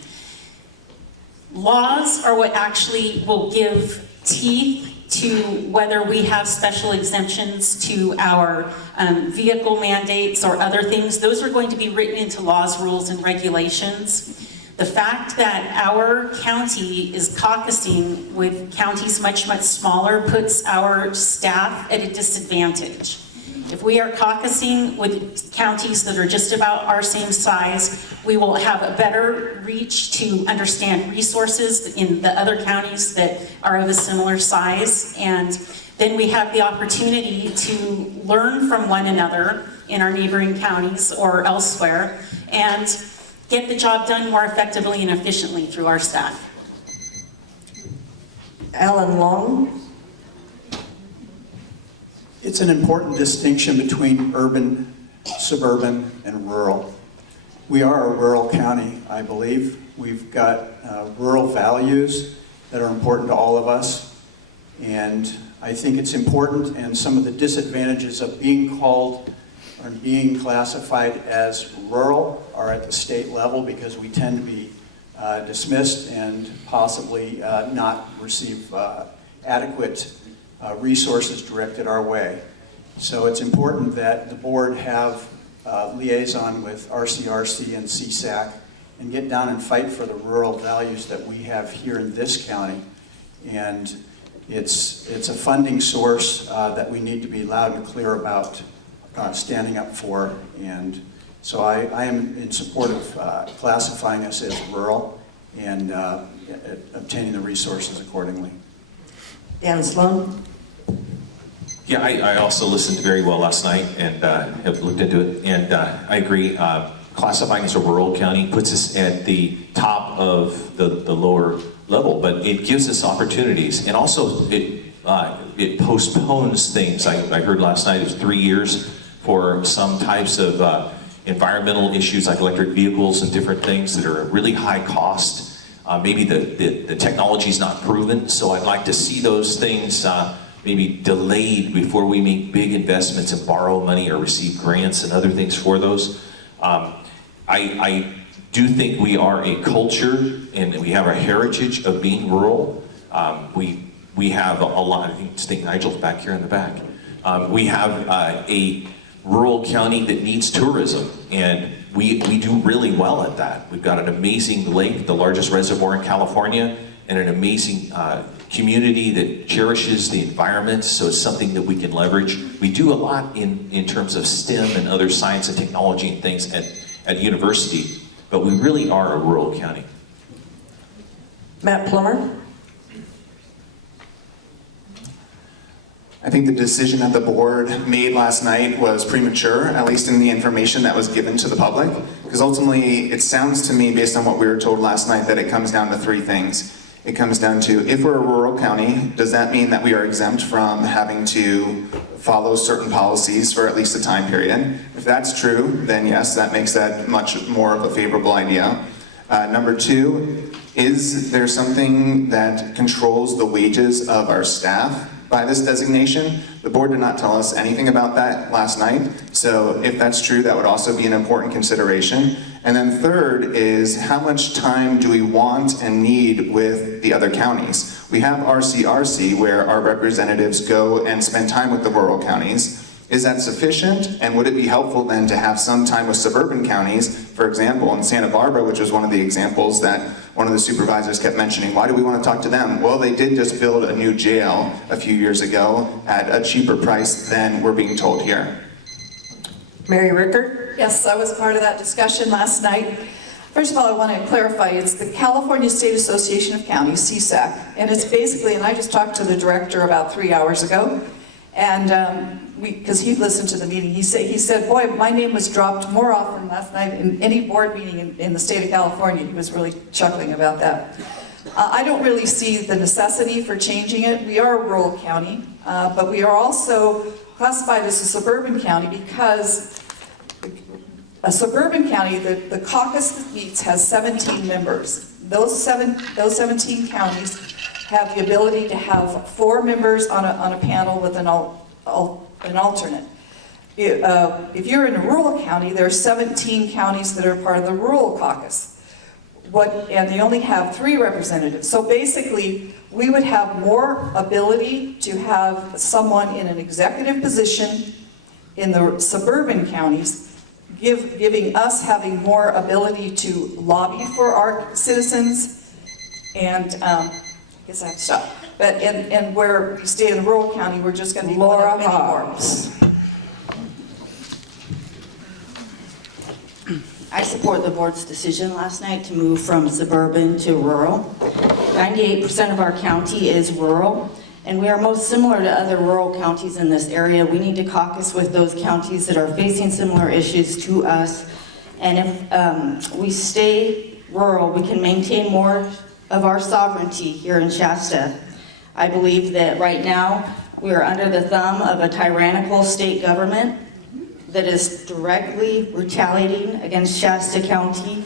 Laws are what actually will give teeth to whether we have special exemptions to our vehicle mandates or other things. Those are going to be written into laws, rules, and regulations. The fact that our county is caucusing with counties much, much smaller puts our staff at a disadvantage. If we are caucusing with counties that are just about our same size, we will have a better reach to understand resources in the other counties that are of a similar size. And then we have the opportunity to learn from one another in our neighboring counties or elsewhere and get the job done more effectively and efficiently through our staff. Alan Long. It's an important distinction between urban, suburban, and rural. We are a rural county, I believe. We've got rural values that are important to all of us. And I think it's important, and some of the disadvantages of being called or being classified as rural are at the state level because we tend to be dismissed and possibly not receive adequate resources directed our way. So it's important that the board have liaison with RCRC and CSAC and get down and fight for the rural values that we have here in this county. And it's a funding source that we need to be loud and clear about standing up for. And so I am in support of classifying us as rural and obtaining the resources accordingly. Dan Sloan. Yeah, I also listened very well last night and have looked into it, and I agree. Classifying as a rural county puts us at the top of the lower level, but it gives us opportunities, and also it postpones things. I heard last night it was 3 years for some types of environmental issues like electric vehicles and different things that are really high cost. Maybe the technology is not proven, so I'd like to see those things maybe delayed before we make big investments and borrow money or receive grants and other things for those. I do think we are a culture and we have a heritage of being rural. We have a lot, I think Nigel's back here in the back. We have a rural county that needs tourism, and we do really well at that. We've got an amazing lake, the largest reservoir in California, and an amazing community that cherishes the environment, so it's something that we can leverage. We do a lot in terms of STEM and other science and technology and things at university, but we really are a rural county. Matt Plummer. I think the decision that the board made last night was premature, at least in the information that was given to the public, because ultimately it sounds to me, based on what we were told last night, that it comes down to three things. It comes down to, if we're a rural county, does that mean that we are exempt from having to follow certain policies for at least a time period? If that's true, then yes, that makes that much more of a favorable idea. Number two, is there something that controls the wages of our staff by this designation? The board did not tell us anything about that last night, so if that's true, that would also be an important consideration. And then third is how much time do we want and need with the other counties? We have RCRC where our representatives go and spend time with the rural counties. Is that sufficient? And would it be helpful then to have some time with suburban counties? For example, in Santa Barbara, which was one of the examples that one of the supervisors kept mentioning, why do we want to talk to them? Well, they did just build a new jail a few years ago at a cheaper price than we're being told here. Mary Rickard? Yes, I was part of that discussion last night. First of all, I want to clarify, it's the California State Association of Counties, CSAC, and it's basically, and I just talked to the director about 3 hours ago, and because he listened to the meeting, he said, boy, my name was dropped more often last night in any board meeting in the state of California. He was really chuckling about that. I don't really see the necessity for changing it. We are a rural county, but we are also classified as a suburban county because a suburban county, the caucus that meets has 17 members. Those 17 counties have the ability to have 4 members on a panel with an alternate. If you're in a rural county, there are 17 counties that are part of the rural caucus. And they only have 3 representatives. So basically, we would have more ability to have someone in an executive position in the suburban counties, giving us having more ability to lobby for our citizens, and I guess I have to stop. But and where we stay in the rural county, we're just going to be one of many Hobbs. I support the board's decision last night to move from suburban to rural. 98% of our county is rural, and we are most similar to other rural counties in this area. We need to caucus with those counties that are facing similar issues to us. And if we stay rural, we can maintain more of our sovereignty here in Shasta. I believe that right now we are under the thumb of a tyrannical state government that is directly retaliating against Shasta County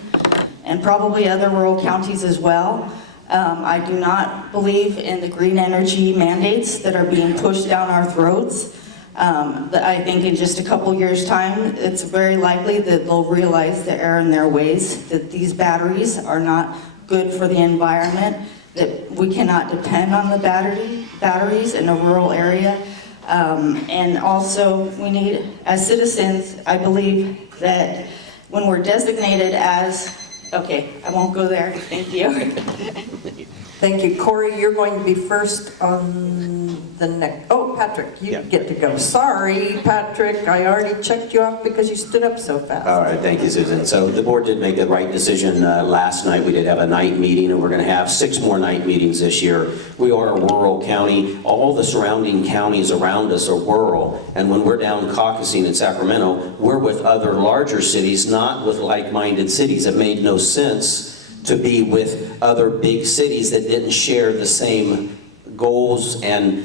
and probably other rural counties as well. I do not believe in the green energy mandates that are being pushed down our throats. I think in just a couple years' time, it's very likely that they'll realize the error in their ways, that these batteries are not good for the environment, that we cannot depend on the batteries in a rural area. And also, we need, as citizens, I believe that when we're designated as, okay, I won't go there, thank you. Thank you. Corey, you're going to be first on the next. Oh, Patrick, you get to go. Sorry, Patrick, I already checked you off because you stood up so fast. All right, thank you, Susan. So the board did make the right decision last night. We did have a night meeting, and we're going to have 6 more night meetings this year. We are a rural county. All the surrounding counties around us are rural, and when we're down caucusing in Sacramento, we're with other larger cities, not with like-minded cities. It made no sense to be with other big cities that didn't share the same goals and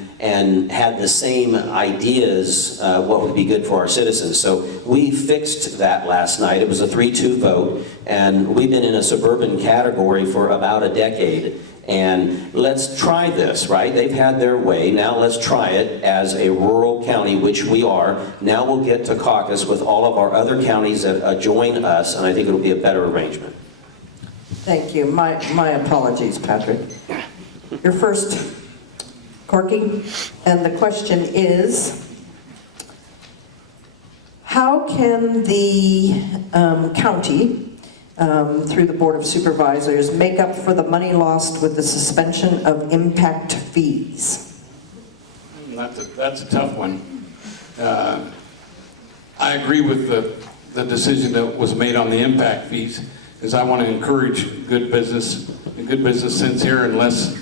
had the same ideas, what would be good for our citizens. So we fixed that last night. It was a 3-2 vote, and we've been in a suburban category for about a decade. And let's try this, right? They've had their way. Now let's try it as a rural county, which we are. Now we'll get to caucus with all of our other counties that join us, and I think it'll be a better arrangement. Thank you. My apologies, Patrick. You're first, Corky. And the question is, how can the county, through the Board of Supervisors, make up for the money lost with the suspension of impact fees? That's a tough one. I agree with the decision that was made on the impact fees, because I want to encourage good business, and good business sense here, and less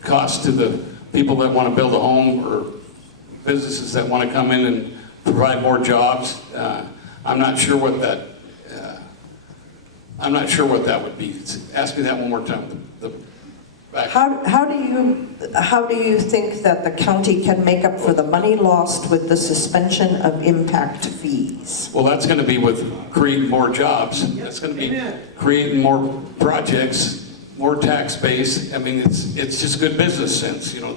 cost to the people that want to build a home or businesses that want to come in and provide more jobs. I'm not sure what that. I'm not sure what that would be. Ask me that one more time. How do you think that the county can make up for the money lost with the suspension of impact fees? Well, that's going to be with creating more jobs. That's going to be creating more projects, more tax base. I mean, it's just good business sense, you know,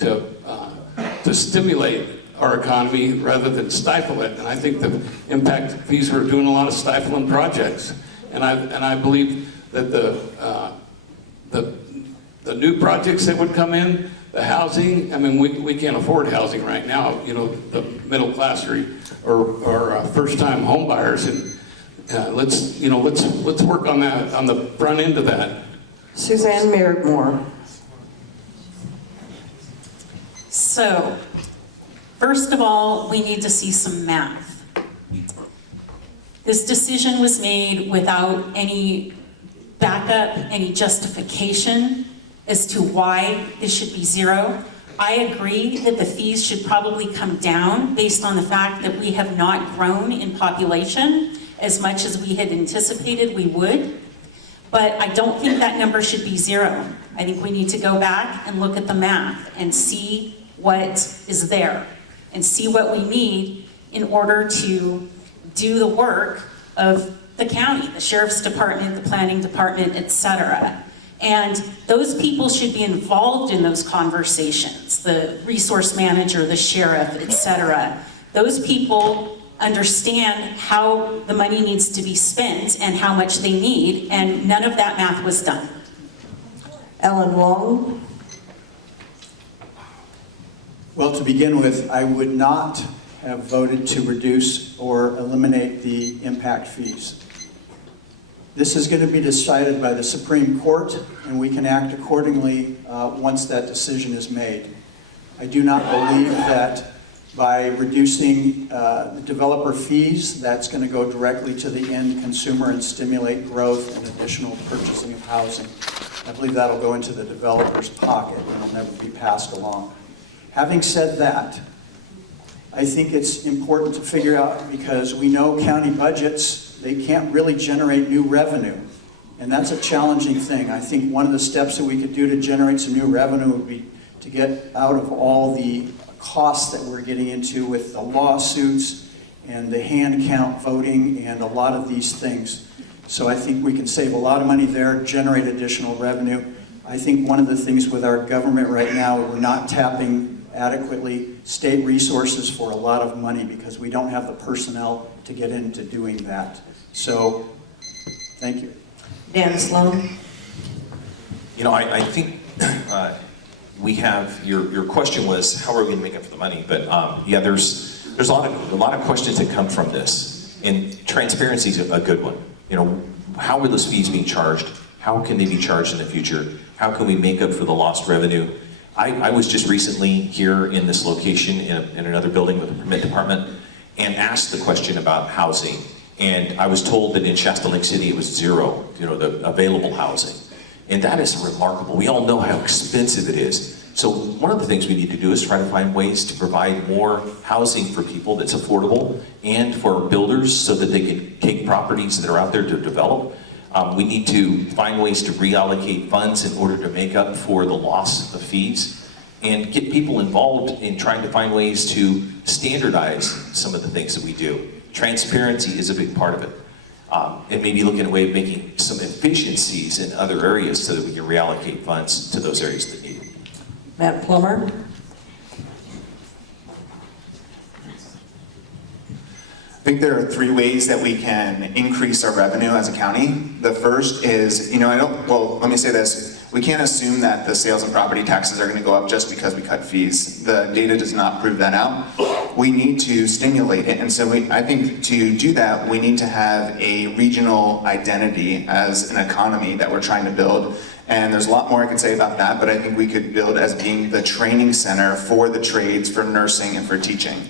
to stimulate our economy rather than stifle it. And I think the impact fees are doing a lot of stifling projects. And I believe that the new projects that would come in, the housing, I mean, we can't afford housing right now, you know, the middle class or first-time home buyers. And let's work on that, on the front end of that. Suzanne Merritt-Moore. So, first of all, we need to see some math. This decision was made without any backup, any justification as to why this should be zero. I agree that the fees should probably come down based on the fact that we have not grown in population as much as we had anticipated we would. But I don't think that number should be zero. I think we need to go back and look at the math and see what is there and see what we need in order to do the work of the county, the sheriff's department, the planning department, et cetera. And those people should be involved in those conversations, the resource manager, the sheriff, et cetera. Those people understand how the money needs to be spent and how much they need, and none of that math was done. Ellen Long. Well, to begin with, I would not have voted to reduce or eliminate the impact fees. This is going to be decided by the Supreme Court, and we can act accordingly once that decision is made. I do not believe that by reducing the developer fees, that's going to go directly to the end consumer and stimulate growth and additional purchasing of housing. I believe that'll go into the developer's pocket and it'll never be passed along. Having said that, I think it's important to figure out, because we know county budgets, they can't really generate new revenue. And that's a challenging thing. I think one of the steps that we could do to generate some new revenue would be to get out of all the costs that we're getting into with the lawsuits and the hand count voting and a lot of these things. So I think we can save a lot of money there, generate additional revenue. I think one of the things with our government right now, we're not tapping adequately state resources for a lot of money because we don't have the personnel to get into doing that. So, thank you. Dan Sloan. You know, I think we have, your question was, how are we going to make up for the money? But yeah, there's a lot of questions that come from this, and transparency is a good one. You know, how are those fees being charged? How can they be charged in the future? How can we make up for the lost revenue? I was just recently here in this location in another building with the permit department and asked the question about housing. And I was told that in Shasta Lake City it was zero, you know, the available housing. And that is remarkable. We all know how expensive it is. So one of the things we need to do is try to find ways to provide more housing for people that's affordable and for builders so that they can take properties that are out there to develop. We need to find ways to reallocate funds in order to make up for the loss of fees and get people involved in trying to find ways to standardize some of the things that we do. Transparency is a big part of it. And maybe looking at a way of making some efficiencies in other areas so that we can reallocate funds to those areas that need it. Matt Plummer. I think there are three ways that we can increase our revenue as a county. The first is, let me say this. We can't assume that the sales and property taxes are going to go up just because we cut fees. The data does not prove that out. We need to stimulate it. And so I think to do that, we need to have a regional identity as an economy that we're trying to build. And there's a lot more I could say about that, but I think we could build as being the training center for the trades, for nursing, and for teaching.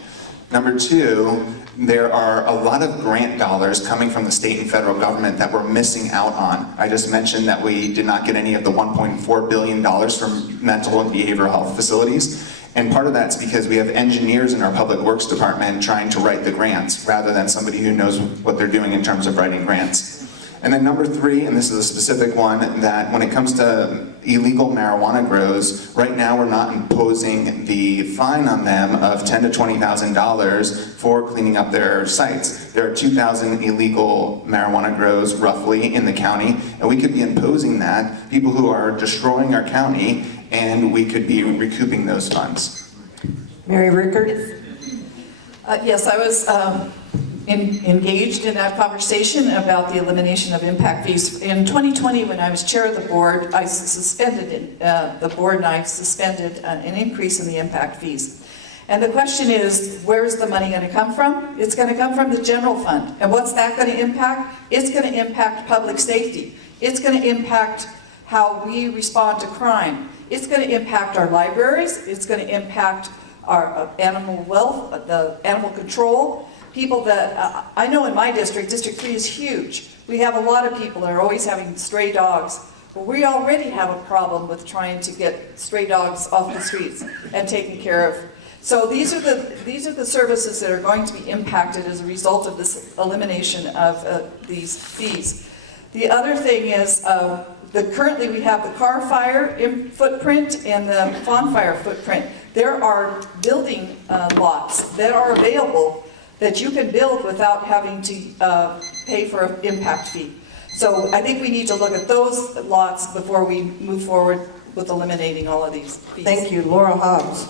Number two, there are a lot of grant dollars coming from the state and federal government that we're missing out on. I just mentioned that we did not get any of the $1.4 billion from mental and behavioral health facilities. And part of that's because we have engineers in our public works department trying to write the grants rather than somebody who knows what they're doing in terms of writing grants. And then number three, and this is a specific one, that when it comes to illegal marijuana grows, right now we're not imposing the fine on them of $10,000 to $20,000 for cleaning up their sites. There are 2,000 illegal marijuana grows roughly in the county, and we could be imposing that, people who are destroying our county, and we could be recouping those funds. Mary Rickard. Yes, I was engaged in that conversation about the elimination of impact fees. In 2020, when I was chair of the board, I suspended the board and I suspended an increase in the impact fees. And the question is, where is the money going to come from? It's going to come from the general fund. And what's that going to impact? It's going to impact public safety. It's going to impact how we respond to crime. It's going to impact our libraries. It's going to impact our animal wealth, the animal control. People that, I know in my district, District 3 is huge. We have a lot of people that are always having stray dogs. But we already have a problem with trying to get stray dogs off the streets and taken care of. So these are the services that are going to be impacted as a result of this elimination of these fees. The other thing is, currently we have the car fire footprint and the fawn fire footprint. There are building lots that are available that you can build without having to pay for an impact fee. So I think we need to look at those lots before we move forward with eliminating all of these fees. Thank you. Laura Hobbs.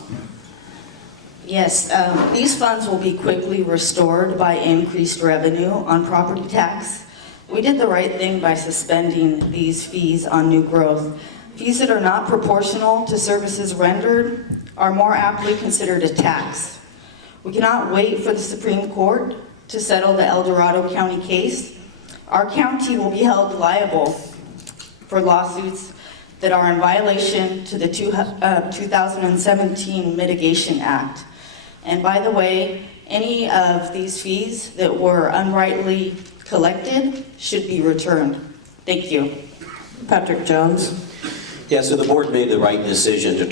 Yes, these funds will be quickly restored by increased revenue on property tax. We did the right thing by suspending these fees on new growth. Fees that are not proportional to services rendered are more aptly considered a tax. We cannot wait for the Supreme Court to settle the El Dorado County case. Our county will be held liable for lawsuits that are in violation to the 2017 Mitigation Act. And by the way, any of these fees that were unrightly collected should be returned. Thank you. Patrick Jones. Yeah, so the board made the right decision to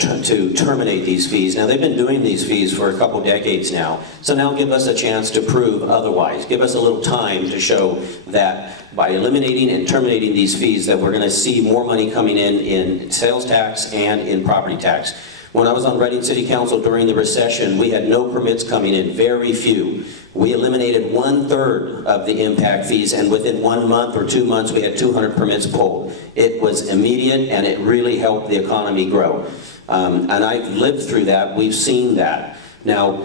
terminate these fees. Now, they've been doing these fees for a couple decades now, so now give us a chance to prove otherwise. Give us a little time to show that by eliminating and terminating these fees that we're going to see more money coming in sales tax and in property tax. When I was on Reading City Council during the recession, we had no permits coming in, very few. We eliminated 1/3 of the impact fees, and within 1 month or 2 months, we had 200 permits pulled. It was immediate, and it really helped the economy grow. And I've lived through that. We've seen that. Now,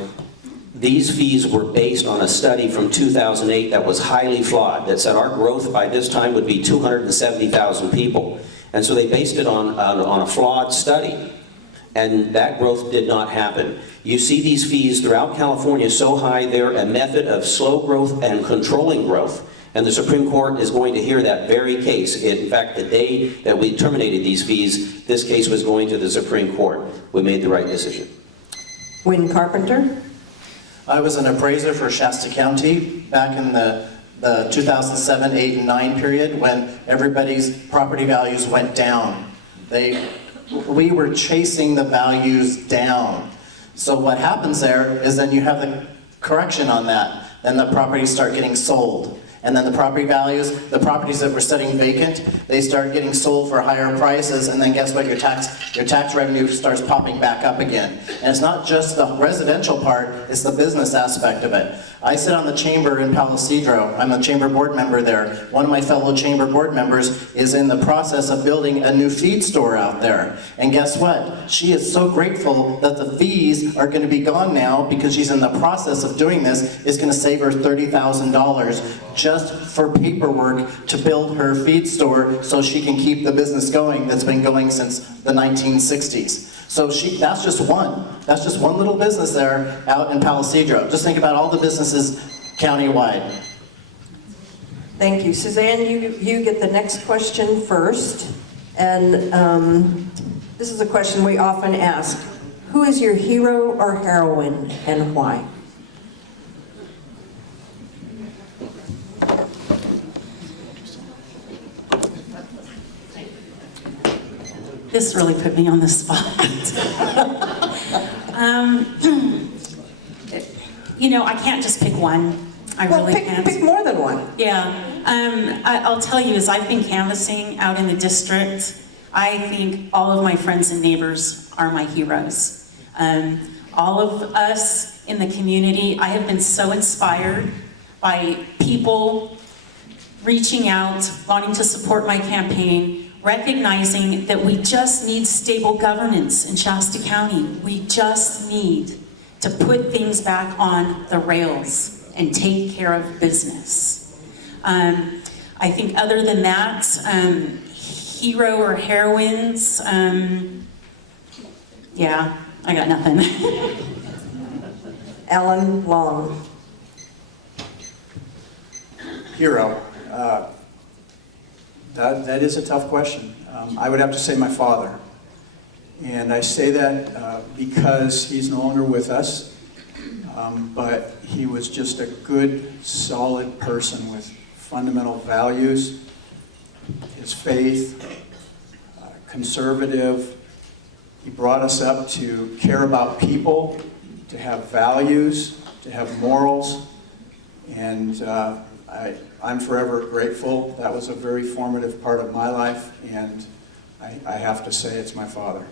these fees were based on a study from 2008 that was highly flawed, that said our growth by this time would be 270,000 people. And so they based it on a flawed study. And that growth did not happen. You see these fees throughout California so high, they're a method of slow growth and controlling growth. And the Supreme Court is going to hear that very case. In fact, the day that we terminated these fees, this case was going to the Supreme Court. We made the right decision. Wynn Carpenter. I was an appraiser for Shasta County back in the 2007, 8, and 9 period when everybody's property values went down. We were chasing the values down. So what happens there is then you have the correction on that. Then the properties start getting sold. And then the property values, the properties that were sitting vacant, they start getting sold for higher prices, and then guess what? Your tax revenue starts popping back up again. And it's not just the residential part, it's the business aspect of it. I sit on the chamber in Palo Cedro. I'm a chamber board member there. One of my fellow chamber board members is in the process of building a new feed store out there. And guess what? She is so grateful that the fees are going to be gone now because she's in the process of doing this. It's going to save her $30,000 just for paperwork to build her feed store so she can keep the business going that's been going since the 1960s. So that's just one. That's just one little business there out in Palo Cedro. Just think about all the businesses countywide. Thank you. Suzanne, you get the next question first. And this is a question we often ask. Who is your hero or heroine and why? This really put me on the spot. I can't just pick one. I really can't. Pick more than one. Yeah. I'll tell you, as I've been canvassing out in the district, I think all of my friends and neighbors are my heroes. All of us in the community, I have been so inspired by people reaching out, wanting to support my campaign, recognizing that we just need stable governance in Shasta County. We just need to put things back on the rails and take care of business. I think other than that, hero or heroines, yeah, I got nothing. Alan Long. Hero. That is a tough question. I would have to say my father. And I say that because he's no longer with us, but he was just a good, solid person with fundamental values, his faith, conservative. He brought us up to care about people, to have values, to have morals, and I'm forever grateful. That was a very formative part of my life, and I have to say it's my father.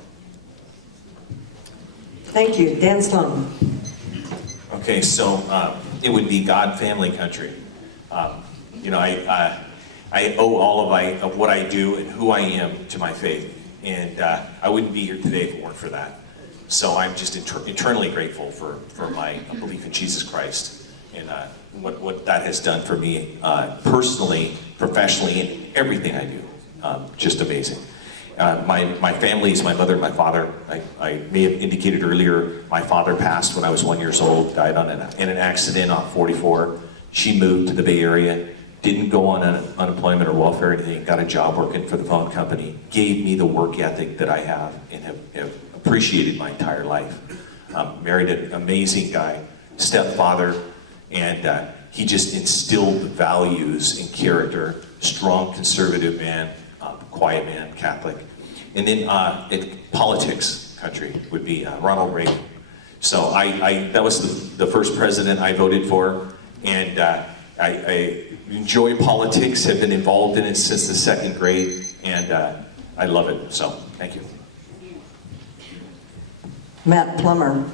Thank you. Dan Sloan. Okay, so it would be God, family, country. You know, I owe all of what I do and who I am to my faith, and I wouldn't be here today if it weren't for that. So I'm just eternally grateful for my belief in Jesus Christ and what that has done for me personally, professionally, and everything I do. Just amazing. My family is my mother and my father. I may have indicated earlier, my father passed when I was 1 year old, died in an accident on 44. She moved to the Bay Area, didn't go on unemployment or welfare or anything, got a job working for the phone company, gave me the work ethic that I have and have appreciated my entire life. Married an amazing guy, stepfather, and he just instilled values and character, strong conservative man, quiet man, Catholic. And then politics country would be Ronald Reagan. So that was the first president I voted for, and I enjoy politics, have been involved in it since the second grade, and I love it. So thank you. Matt Plummer.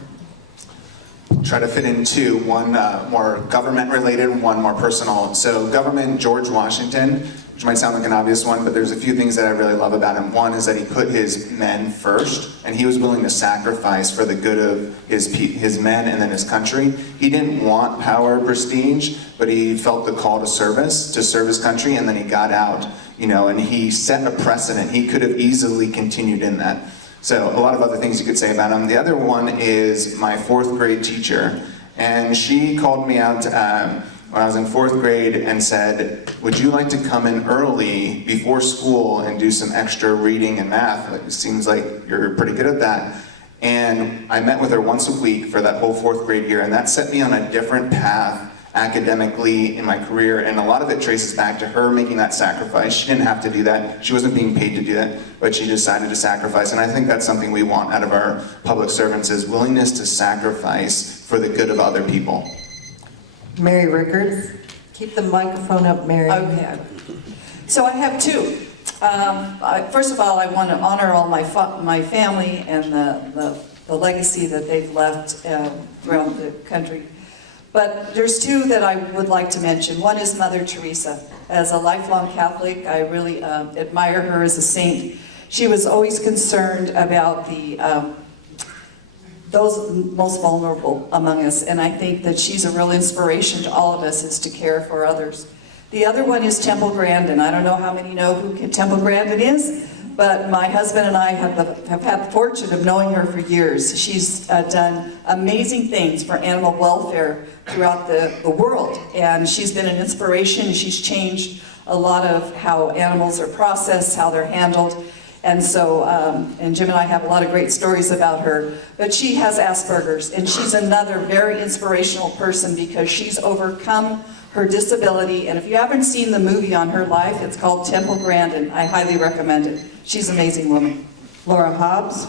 Try to fit in two, one more government related, one more personal. So government, George Washington, which might sound like an obvious one, but there's a few things that I really love about him. One is that he put his men first, and he was willing to sacrifice for the good of his men and then his country. He didn't want power or prestige, but he felt the call to service, to serve his country, and then he got out, and he set a precedent. He could have easily continued in that. So a lot of other things you could say about him. The other one is my 4th grade teacher, and she called me out when I was in 4th grade and said, would you like to come in early before school and do some extra reading and math? It seems like you're pretty good at that. And I met with her once a week for that whole 4th grade year, and that set me on a different path academically in my career, and a lot of it traces back to her making that sacrifice. She didn't have to do that. She wasn't being paid to do that, but she decided to sacrifice, and I think that's something we want out of our public servants, is willingness to sacrifice for the good of other people. Mary Rickards. Keep the microphone up, Mary. Okay. So I have two. First of all, I want to honor all my family and the legacy that they've left around the country. But there's two that I would like to mention. One is Mother Teresa. As a lifelong Catholic, I really admire her as a saint. She was always concerned about those most vulnerable among us, and I think that she's a real inspiration to all of us, is to care for others. The other one is Temple Grandin. I don't know how many know who Temple Grandin is, but my husband and I have had the fortune of knowing her for years. She's done amazing things for animal welfare throughout the world, and she's been an inspiration. She's changed a lot of how animals are processed, how they're handled, and so, and Jim and I have a lot of great stories about her, but she has Asperger's, and she's another very inspirational person because she's overcome her disability, and if you haven't seen the movie on her life, it's called Temple Grandin. I highly recommend it. She's an amazing woman. Laura Hobbs.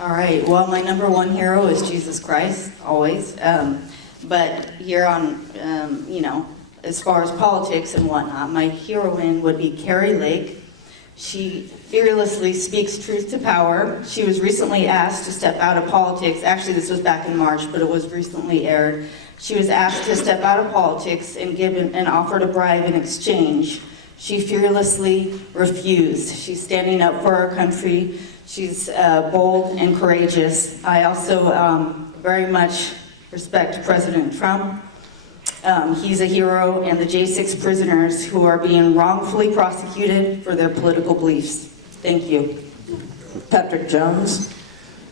All right, well, my number one hero is Jesus Christ, always. But here on, as far as politics and whatnot, my heroine would be Carrie Lake. She fearlessly speaks truth to power. She was recently asked to step out of politics. Actually, this was back in March, but it was recently aired. She was asked to step out of politics and give an offer to bribe in exchange. She fearlessly refused. She's standing up for our country. She's bold and courageous. I also very much respect President Trump. He's a hero, and the J6 prisoners who are being wrongfully prosecuted for their political beliefs. Thank you. Patrick Jones.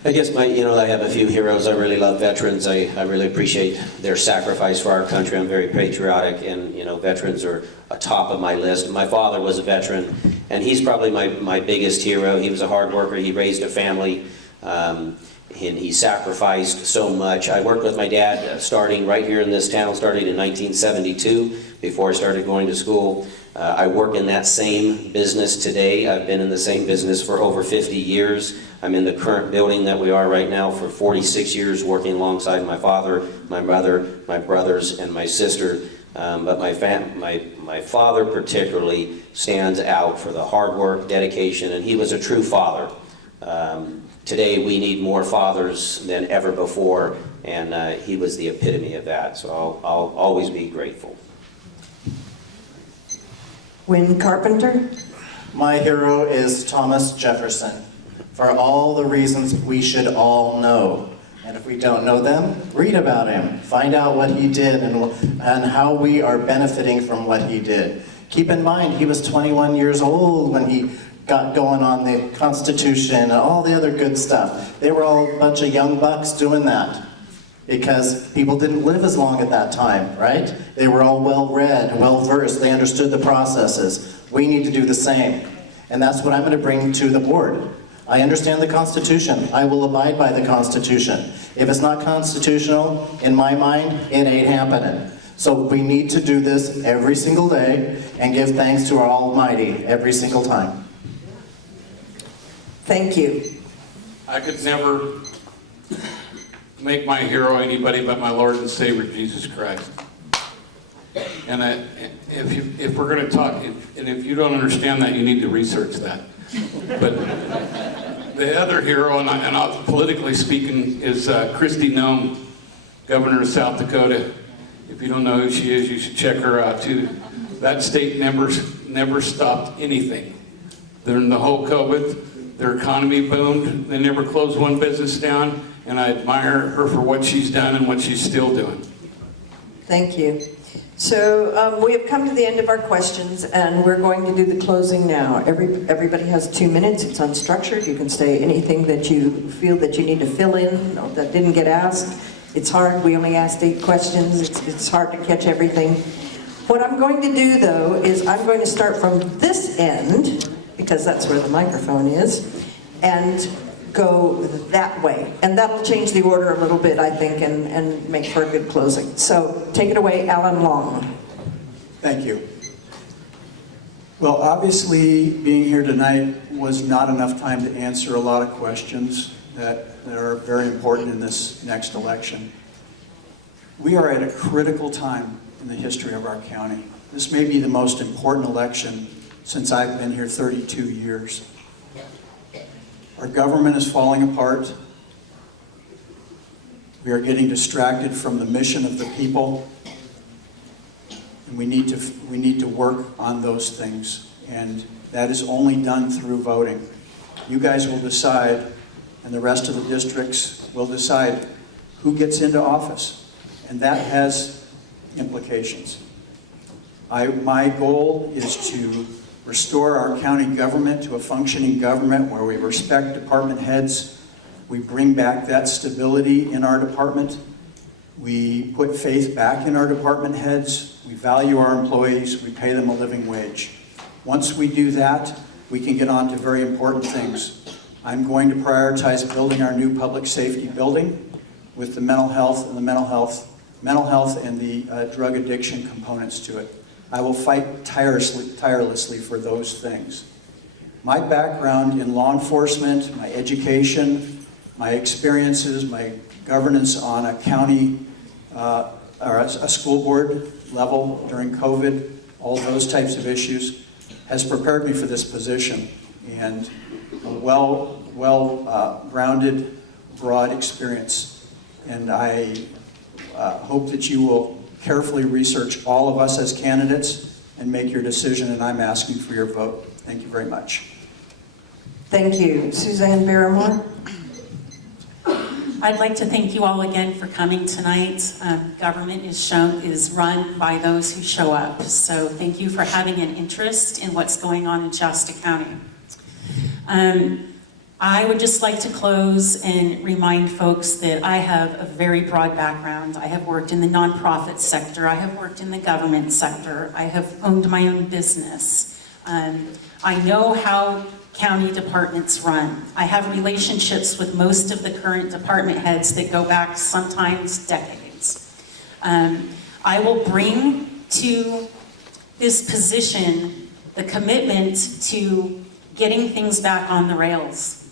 I guess I have a few heroes. I really love veterans. I really appreciate their sacrifice for our country. I'm very patriotic, and veterans are atop of my list. My father was a veteran, and he's probably my biggest hero. He was a hard worker. He raised a family, and he sacrificed so much. I worked with my dad starting right here in this town, starting in 1972, before I started going to school. I work in that same business today. I've been in the same business for over 50 years. I'm in the current building that we are right now for 46 years, working alongside my father, my mother, my brothers, and my sister. But my father particularly stands out for the hard work, dedication, and he was a true father. Today we need more fathers than ever before, and he was the epitome of that, so I'll always be grateful. Wynn Carpenter. My hero is Thomas Jefferson, for all the reasons we should all know. And if we don't know them, read about him. Find out what he did and how we are benefiting from what he did. Keep in mind, he was 21 years old when he got going on the Constitution and all the other good stuff. They were all a bunch of young bucks doing that because people didn't live as long at that time, right? They were all well-read, well-versed. They understood the processes. We need to do the same. And that's what I'm going to bring to the board. I understand the Constitution. I will abide by the Constitution. If it's not constitutional, in my mind, it ain't happening. So we need to do this every single day and give thanks to our Almighty every single time. Thank you. I could never make my hero anybody but my Lord and Savior, Jesus Christ. And if we're going to talk, and if you don't understand that, you need to research that. But the other hero, and politically speaking, is Kristi Noem, Governor of South Dakota. If you don't know who she is, you should check her out too. That state never stopped anything. During the whole COVID, their economy boomed. They never closed one business down, and I admire her for what she's done and what she's still doing. Thank you. So we have come to the end of our questions, and we're going to do the closing now. Everybody has 2 minutes. It's unstructured. You can say anything that you feel that you need to fill in or that didn't get asked. It's hard. We only asked 8 questions. It's hard to catch everything. What I'm going to do, though, is I'm going to start from this end, because that's where the microphone is, and go that way. And that'll change the order a little bit, I think, and make for a good closing. So take it away, Alan Long. Thank you. Well, obviously, being here tonight was not enough time to answer a lot of questions that are very important in this next election. We are at a critical time in the history of our county. This may be the most important election since I've been here 32 years. Our government is falling apart. We are getting distracted from the mission of the people. And we need to work on those things. And that is only done through voting. You guys will decide, and the rest of the districts will decide who gets into office. And that has implications. My goal is to restore our county government to a functioning government where we respect department heads. We bring back that stability in our department. We put faith back in our department heads. We value our employees. We pay them a living wage. Once we do that, we can get on to very important things. I'm going to prioritize building our new public safety building with the mental health and the drug addiction components to it. I will fight tirelessly for those things. My background in law enforcement, my education, my experiences, my governance on a county or a school board level during COVID, all those types of issues, has prepared me for this position. And a well-rounded, broad experience. And I hope that you will carefully research all of us as candidates and make your decision, and I'm asking for your vote. Thank you very much. Thank you. Suzanne Barrymore. I'd like to thank you all again for coming tonight. Government is run by those who show up. So thank you for having an interest in what's going on in Shasta County. I would just like to close and remind folks that I have a very broad background. I have worked in the nonprofit sector. I have worked in the government sector. I have owned my own business. I know how county departments run. I have relationships with most of the current department heads that go back sometimes decades. I will bring to this position the commitment to getting things back on the rails,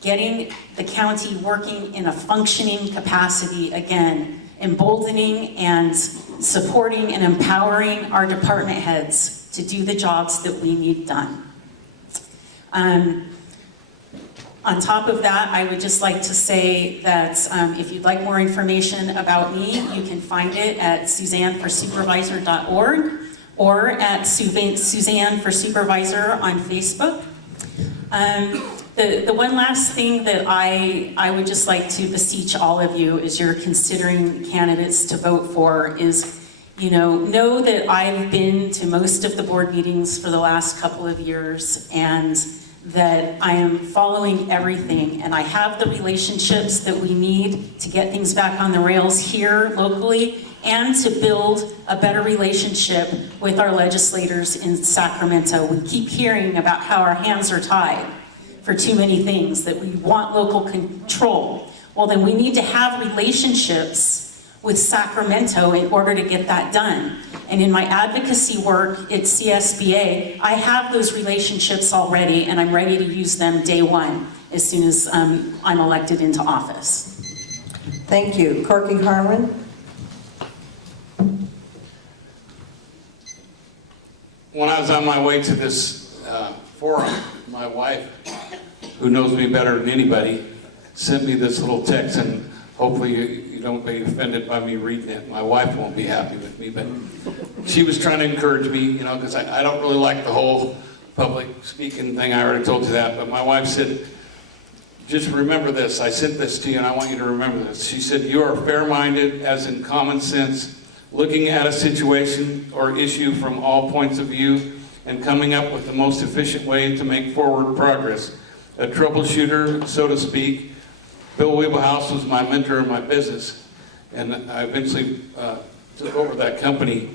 getting the county working in a functioning capacity again, emboldening and supporting and empowering our department heads to do the jobs that we need done. On top of that, I would just like to say that if you'd like more information about me, you can find it at SuzanneForSupervisor.org or at Suzanne for Supervisor on Facebook. The one last thing that I would just like to beseech all of you as you're considering candidates to vote for is, know that I've been to most of the board meetings for the last couple of years and that I am following everything and I have the relationships that we need to get things back on the rails here locally and to build a better relationship with our legislators in Sacramento. We keep hearing about how our hands are tied for too many things, that we want local control. Well, then we need to have relationships with Sacramento in order to get that done. And in my advocacy work at CSBA, I have those relationships already and I'm ready to use them day one as soon as I'm elected into office. Thank you. Corky Harmon? When I was on my way to this forum, my wife, who knows me better than anybody, sent me this little text, and hopefully you don't be offended by me reading it. My wife won't be happy with me, but she was trying to encourage me, because I don't really like the whole public speaking thing. I already told you that, but my wife said, just remember this. I sent this to you, and I want you to remember this. She said, you are fair-minded, as in common sense, looking at a situation or issue from all points of view and coming up with the most efficient way to make forward progress. A troubleshooter, so to speak. Bill Wiebelhaus was my mentor in my business, and I eventually took over that company.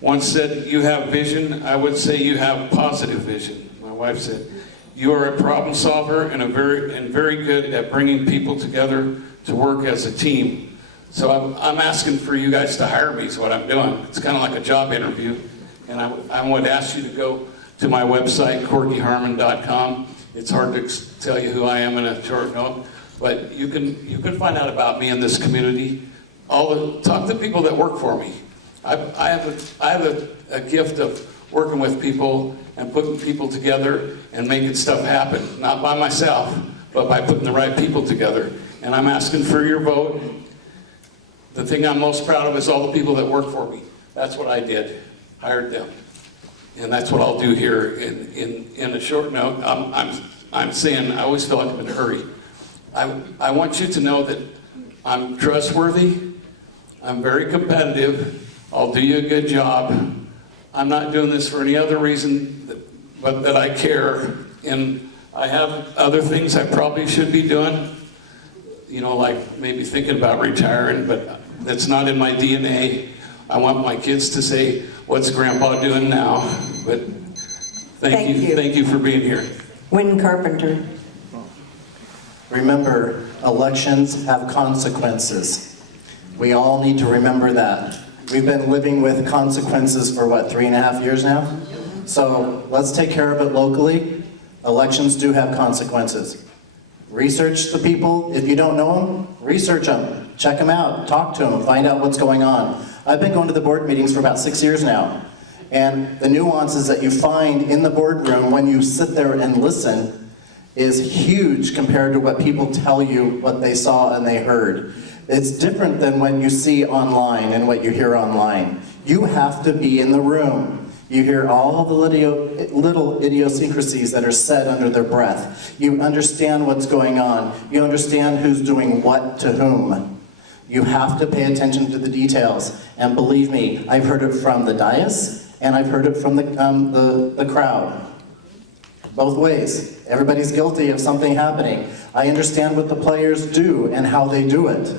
Once said, you have vision. I would say you have positive vision. My wife said, you are a problem solver and very good at bringing people together to work as a team. So I'm asking for you guys to hire me is what I'm doing. It's kind of like a job interview. And I would ask you to go to my website, corkyharmon.com. It's hard to tell you who I am in a short note, but you can find out about me in this community. Talk to people that work for me. I have a gift of working with people and putting people together and making stuff happen. Not by myself, but by putting the right people together. And I'm asking for your vote. The thing I'm most proud of is all the people that work for me. That's what I did, hired them. And that's what I'll do here in a short note. I'm saying I always feel like I'm in a hurry. I want you to know that I'm trustworthy. I'm very competitive. I'll do you a good job. I'm not doing this for any other reason but that I care. And I have other things I probably should be doing. Like maybe thinking about retiring, but that's not in my DNA. I want my kids to say, what's Grandpa doing now? But thank you for being here. Wynn Carpenter. Remember, elections have consequences. We all need to remember that. We've been living with consequences for what, 3.5 years now? So let's take care of it locally. Elections do have consequences. Research the people. If you don't know them, research them. Check them out. Talk to them. Find out what's going on. I've been going to the board meetings for about 6 years now. And the nuances that you find in the boardroom when you sit there and listen is huge compared to what people tell you what they saw and they heard. It's different than what you see online and what you hear online. You have to be in the room. You hear all the little idiosyncrasies that are said under their breath. You understand what's going on. You understand who's doing what to whom. You have to pay attention to the details. And believe me, I've heard it from the dais, and I've heard it from the crowd. Both ways. Everybody's guilty of something happening. I understand what the players do and how they do it.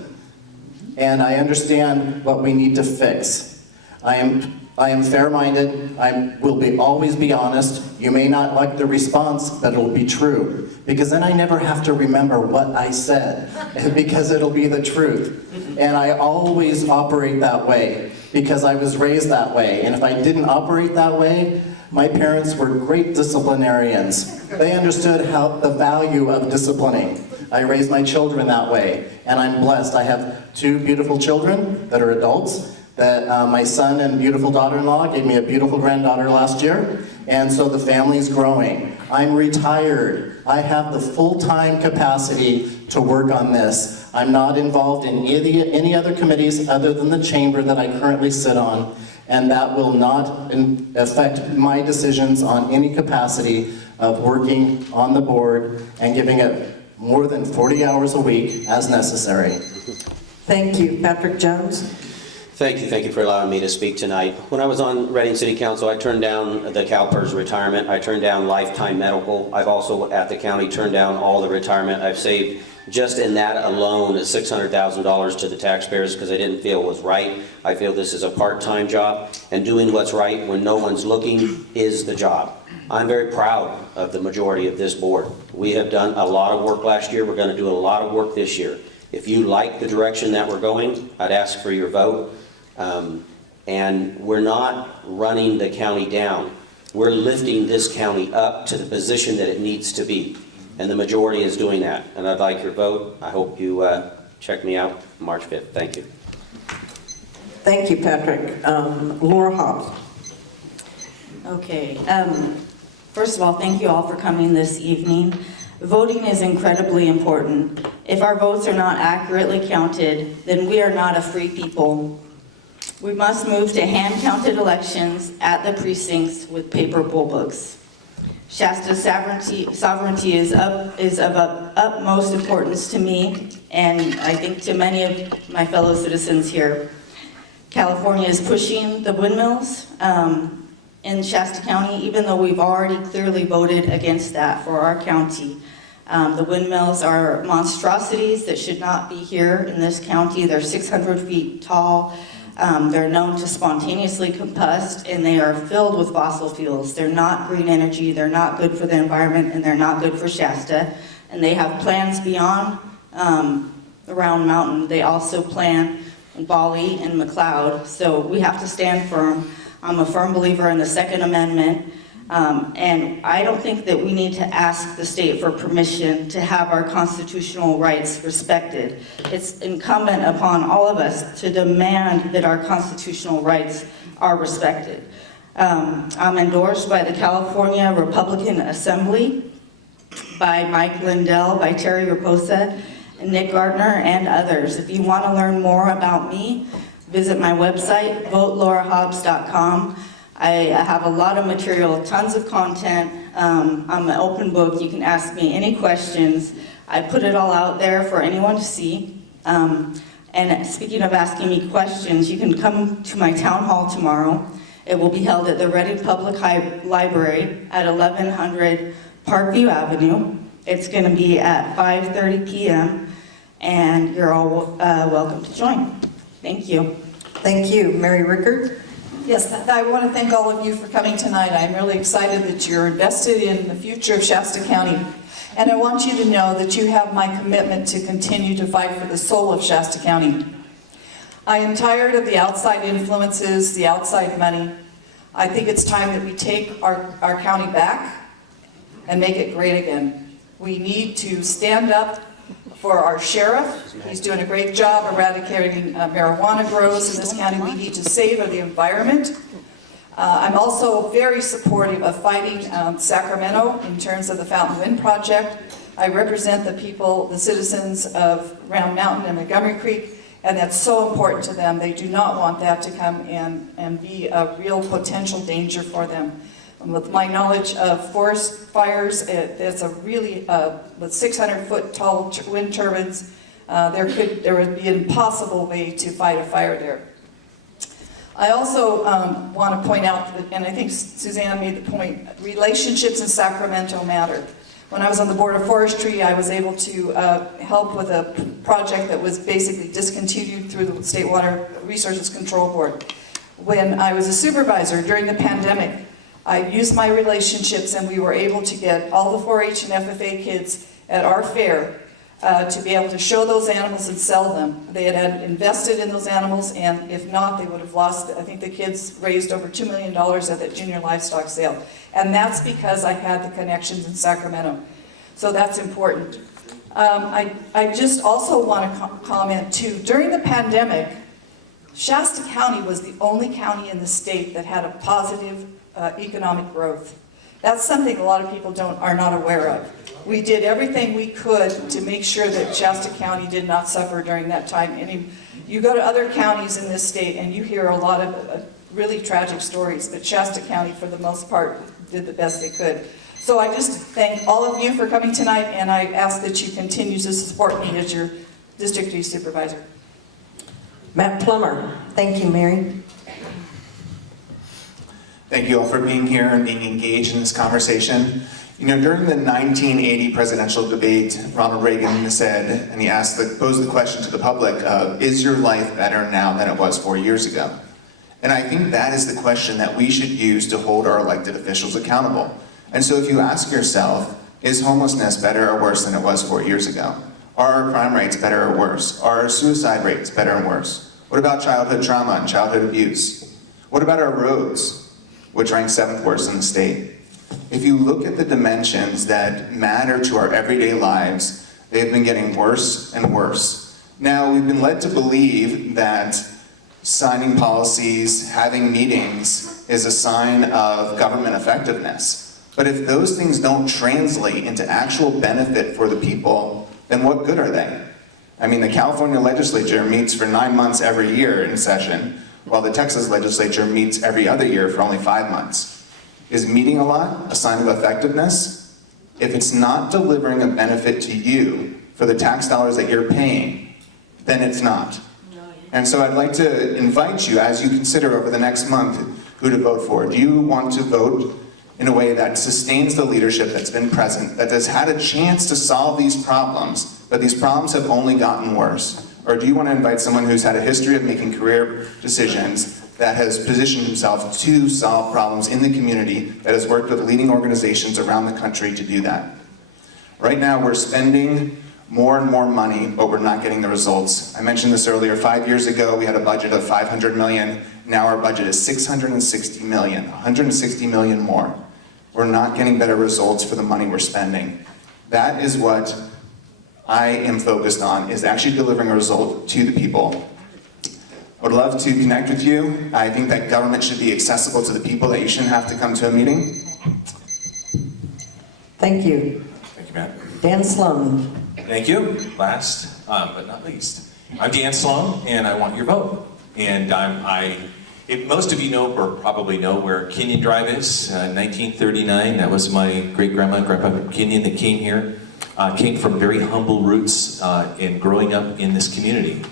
And I understand what we need to fix. I am fair-minded. I will always be honest. You may not like the response, but it'll be true. Because then I never have to remember what I said, because it'll be the truth. And I always operate that way, because I was raised that way. And if I didn't operate that way, my parents were great disciplinarians. They understood the value of disciplining. I raised my children that way, and I'm blessed. I have 2 beautiful children that are adults. That my son and beautiful daughter-in-law gave me a beautiful granddaughter last year, and so the family's growing. I'm retired. I have the full-time capacity to work on this. I'm not involved in any other committees other than the chamber that I currently sit on, and that will not affect my decisions on any capacity of working on the board and giving it more than 40 hours a week as necessary. Thank you. Patrick Jones? Thank you for allowing me to speak tonight. When I was on Reading City Council, I turned down the CalPERS retirement. I turned down lifetime medical. I've also, at the county, turned down all the retirement. I've saved, just in that alone, $600,000 to the taxpayers because I didn't feel it was right. I feel this is a part-time job, and doing what's right when no one's looking is the job. I'm very proud of the majority of this board. We have done a lot of work last year. We're going to do a lot of work this year. If you like the direction that we're going, I'd ask for your vote. And we're not running the county down. We're lifting this county up to the position that it needs to be. And the majority is doing that. And I'd like your vote. I hope you check me out March 5th. Thank you. Thank you, Patrick. Laura Hobbs. Okay. First of all, thank you all for coming this evening. Voting is incredibly important. If our votes are not accurately counted, then we are not a free people. We must move to hand-counted elections at the precincts with paper poll books. Shasta's sovereignty is of utmost importance to me, and I think to many of my fellow citizens here. California is pushing the windmills in Shasta County, even though we've already clearly voted against that for our county. The windmills are monstrosities that should not be here in this county. They're 600 feet tall. They're known to spontaneously combust, and they are filled with fossil fuels. They're not green energy, they're not good for the environment, and they're not good for Shasta. And they have plans beyond the Round Mountain. They also plan in Bali and McLeod, so we have to stand firm. I'm a firm believer in the Second Amendment, and I don't think that we need to ask the state for permission to have our constitutional rights respected. It's incumbent upon all of us to demand that our constitutional rights are respected. I'm endorsed by the California Republican Assembly, by Mike Lindell, by Terry Raposa, and Nick Gardner, and others. If you want to learn more about me, visit my website, votelaurahobbs.com. I have a lot of material, tons of content. I'm an open book. You can ask me any questions. I put it all out there for anyone to see. And speaking of asking me questions, you can come to my town hall tomorrow. It will be held at the Reading Public Library at 1100 Parkview Avenue. It's going to be at 5:30 p.m. and you're all welcome to join. Thank you. Thank you. Mary Rickard? Yes, I want to thank all of you for coming tonight. I'm really excited that you're invested in the future of Shasta County. And I want you to know that you have my commitment to continue to fight for the soul of Shasta County. I am tired of the outside influences, the outside money. I think it's time that we take our county back and make it great again. We need to stand up for our sheriff. He's doing a great job eradicating marijuana grows in this county. We need to save the environment. I'm also very supportive of fighting Sacramento in terms of the Fountain Wind Project. I represent the people, the citizens of Round Mountain and Montgomery Creek, And that's so important to them. They do not want that to come and be a real potential danger for them. And with my knowledge of forest fires, it's a really, with 600-foot tall wind turbines, there would be an impossible way to fight a fire there. I also want to point out, that, and I think Suzanne made the point, relationships in Sacramento matter. When I was on the Board of Forestry, I was able to help with a project that was basically discontinued through the State Water Resources Control Board. When I was a supervisor during the pandemic, I used my relationships and we were able to get all the 4-H and FFA kids at our fair to be able to show those animals and sell them. They had invested in those animals, and if not, they would have lost. I think the kids raised over $2 million at that junior livestock sale. And that's because I had the connections in Sacramento. So that's important. I just also want to comment too, during the pandemic, Shasta County was the only county in the state that had a positive economic growth. That's something a lot of people are not aware of. We did everything we could to make sure that Shasta County did not suffer during that time. And you go to other counties in this state and you hear a lot of really tragic stories, but Shasta County, for the most part, did the best they could. So I just thank all of you for coming tonight, and I ask that you continue to support me as your District 3 Supervisor. Matt Plummer. Thank you, Mary. Thank you all for being here and being engaged in this conversation. You know, during the 1980 presidential debate, Ronald Reagan said, and he posed the question to the public, is your life better now than it was 4 years ago? And I think that is the question that we should use to hold our elected officials accountable. And so if you ask yourself, is homelessness better or worse than it was 4 years ago? Are our crime rates better or worse? Are our suicide rates better or worse? What about childhood trauma and childhood abuse? What about our roads, which rank 7th worst in the state? If you look at the dimensions that matter to our everyday lives, they have been getting worse and worse. Now, we've been led to believe that signing policies, having meetings, is a sign of government effectiveness. But if those things don't translate into actual benefit for the people, then what good are they? I mean, the California legislature meets for 9 months every year in session, while the Texas legislature meets every other year for only 5 months. Is meeting a lot a sign of effectiveness? If it's not delivering a benefit to you for the tax dollars that you're paying, then it's not. And so I'd like to invite you, as you consider over the next month who to vote for. Do you want to vote in a way that sustains the leadership that's been present, that has had a chance to solve these problems, but these problems have only gotten worse? Or do you want to invite someone who's had a history of making career decisions, that has positioned himself to solve problems in the community, that has worked with leading organizations around the country to do that? Right now, we're spending more and more money, but we're not getting the results. I mentioned this earlier. 5 years ago, we had a budget of $500 million. Now our budget is $660 million, $160 million more. We're not getting better results for the money we're spending. That is what I am focused on, is actually delivering a result to the people. I would love to connect with you. I think that government should be accessible to the people, that you shouldn't have to come to a meeting. Thank you. Thank you, Matt. Dan Sloan. Thank you. Last but not least, I'm Dan Sloan, and I want your vote. And most of you know, or probably know, where Kenyon Drive is. 1939, that was my great-grandma and grandpa Kenyon that came here. Came from very humble roots in growing up in this community.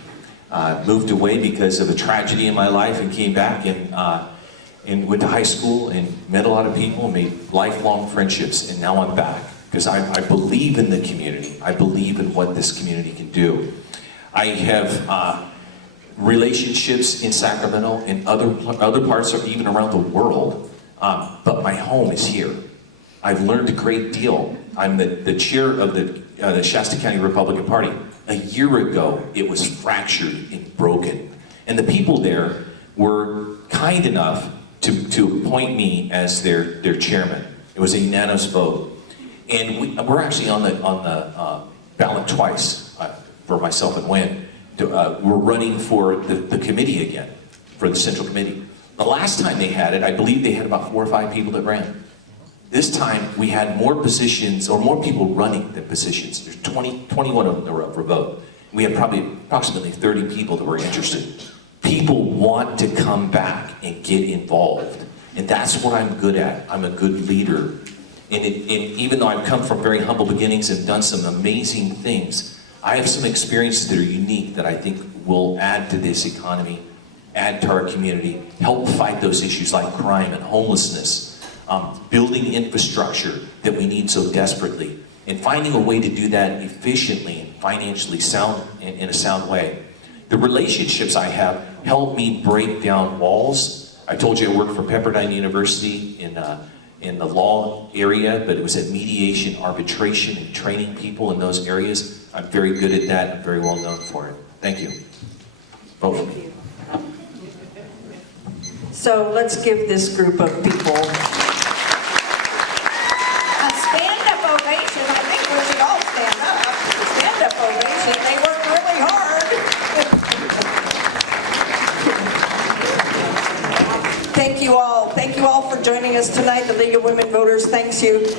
Moved away because of a tragedy in my life and came back and went to high school and met a lot of people, made lifelong friendships, and now I'm back because I believe in the community. I believe in what this community can do. I have relationships in Sacramento and other parts, or even around the world, but my home is here. I've learned a great deal. I'm the chair of the Shasta County Republican Party. A year ago, it was fractured and broken. And the people there were kind enough to appoint me as their chairman. It was a unanimous vote. And we're actually on the ballot twice, for myself and Wynn. We're running for the committee again, for the Central Committee. The last time they had it, I believe they had about 4 or 5 people that ran. This time, we had more positions, or more people running than positions. There's 21 of them that were up for vote. We had probably approximately 30 people that were interested. People want to come back and get involved. And that's what I'm good at. I'm a good leader. And even though I've come from very humble beginnings and done some amazing things, I have some experiences that are unique that I think will add to this economy, add to our community, help fight those issues like crime and homelessness, building infrastructure that we need so desperately, and finding a way to do that efficiently and financially sound in a sound way. The relationships I have help me break down walls. I told you I worked for Pepperdine University in the law area, but it was at mediation, arbitration, and training people in those areas. I'm very good at that. I'm very well known for it. Thank you. Vote for me. So let's give this group of people a stand-up ovation. I think we should all stand up. A stand-up ovation. They worked really hard. Thank you all. Thank you all for joining us tonight. The League of Women Voters thanks you.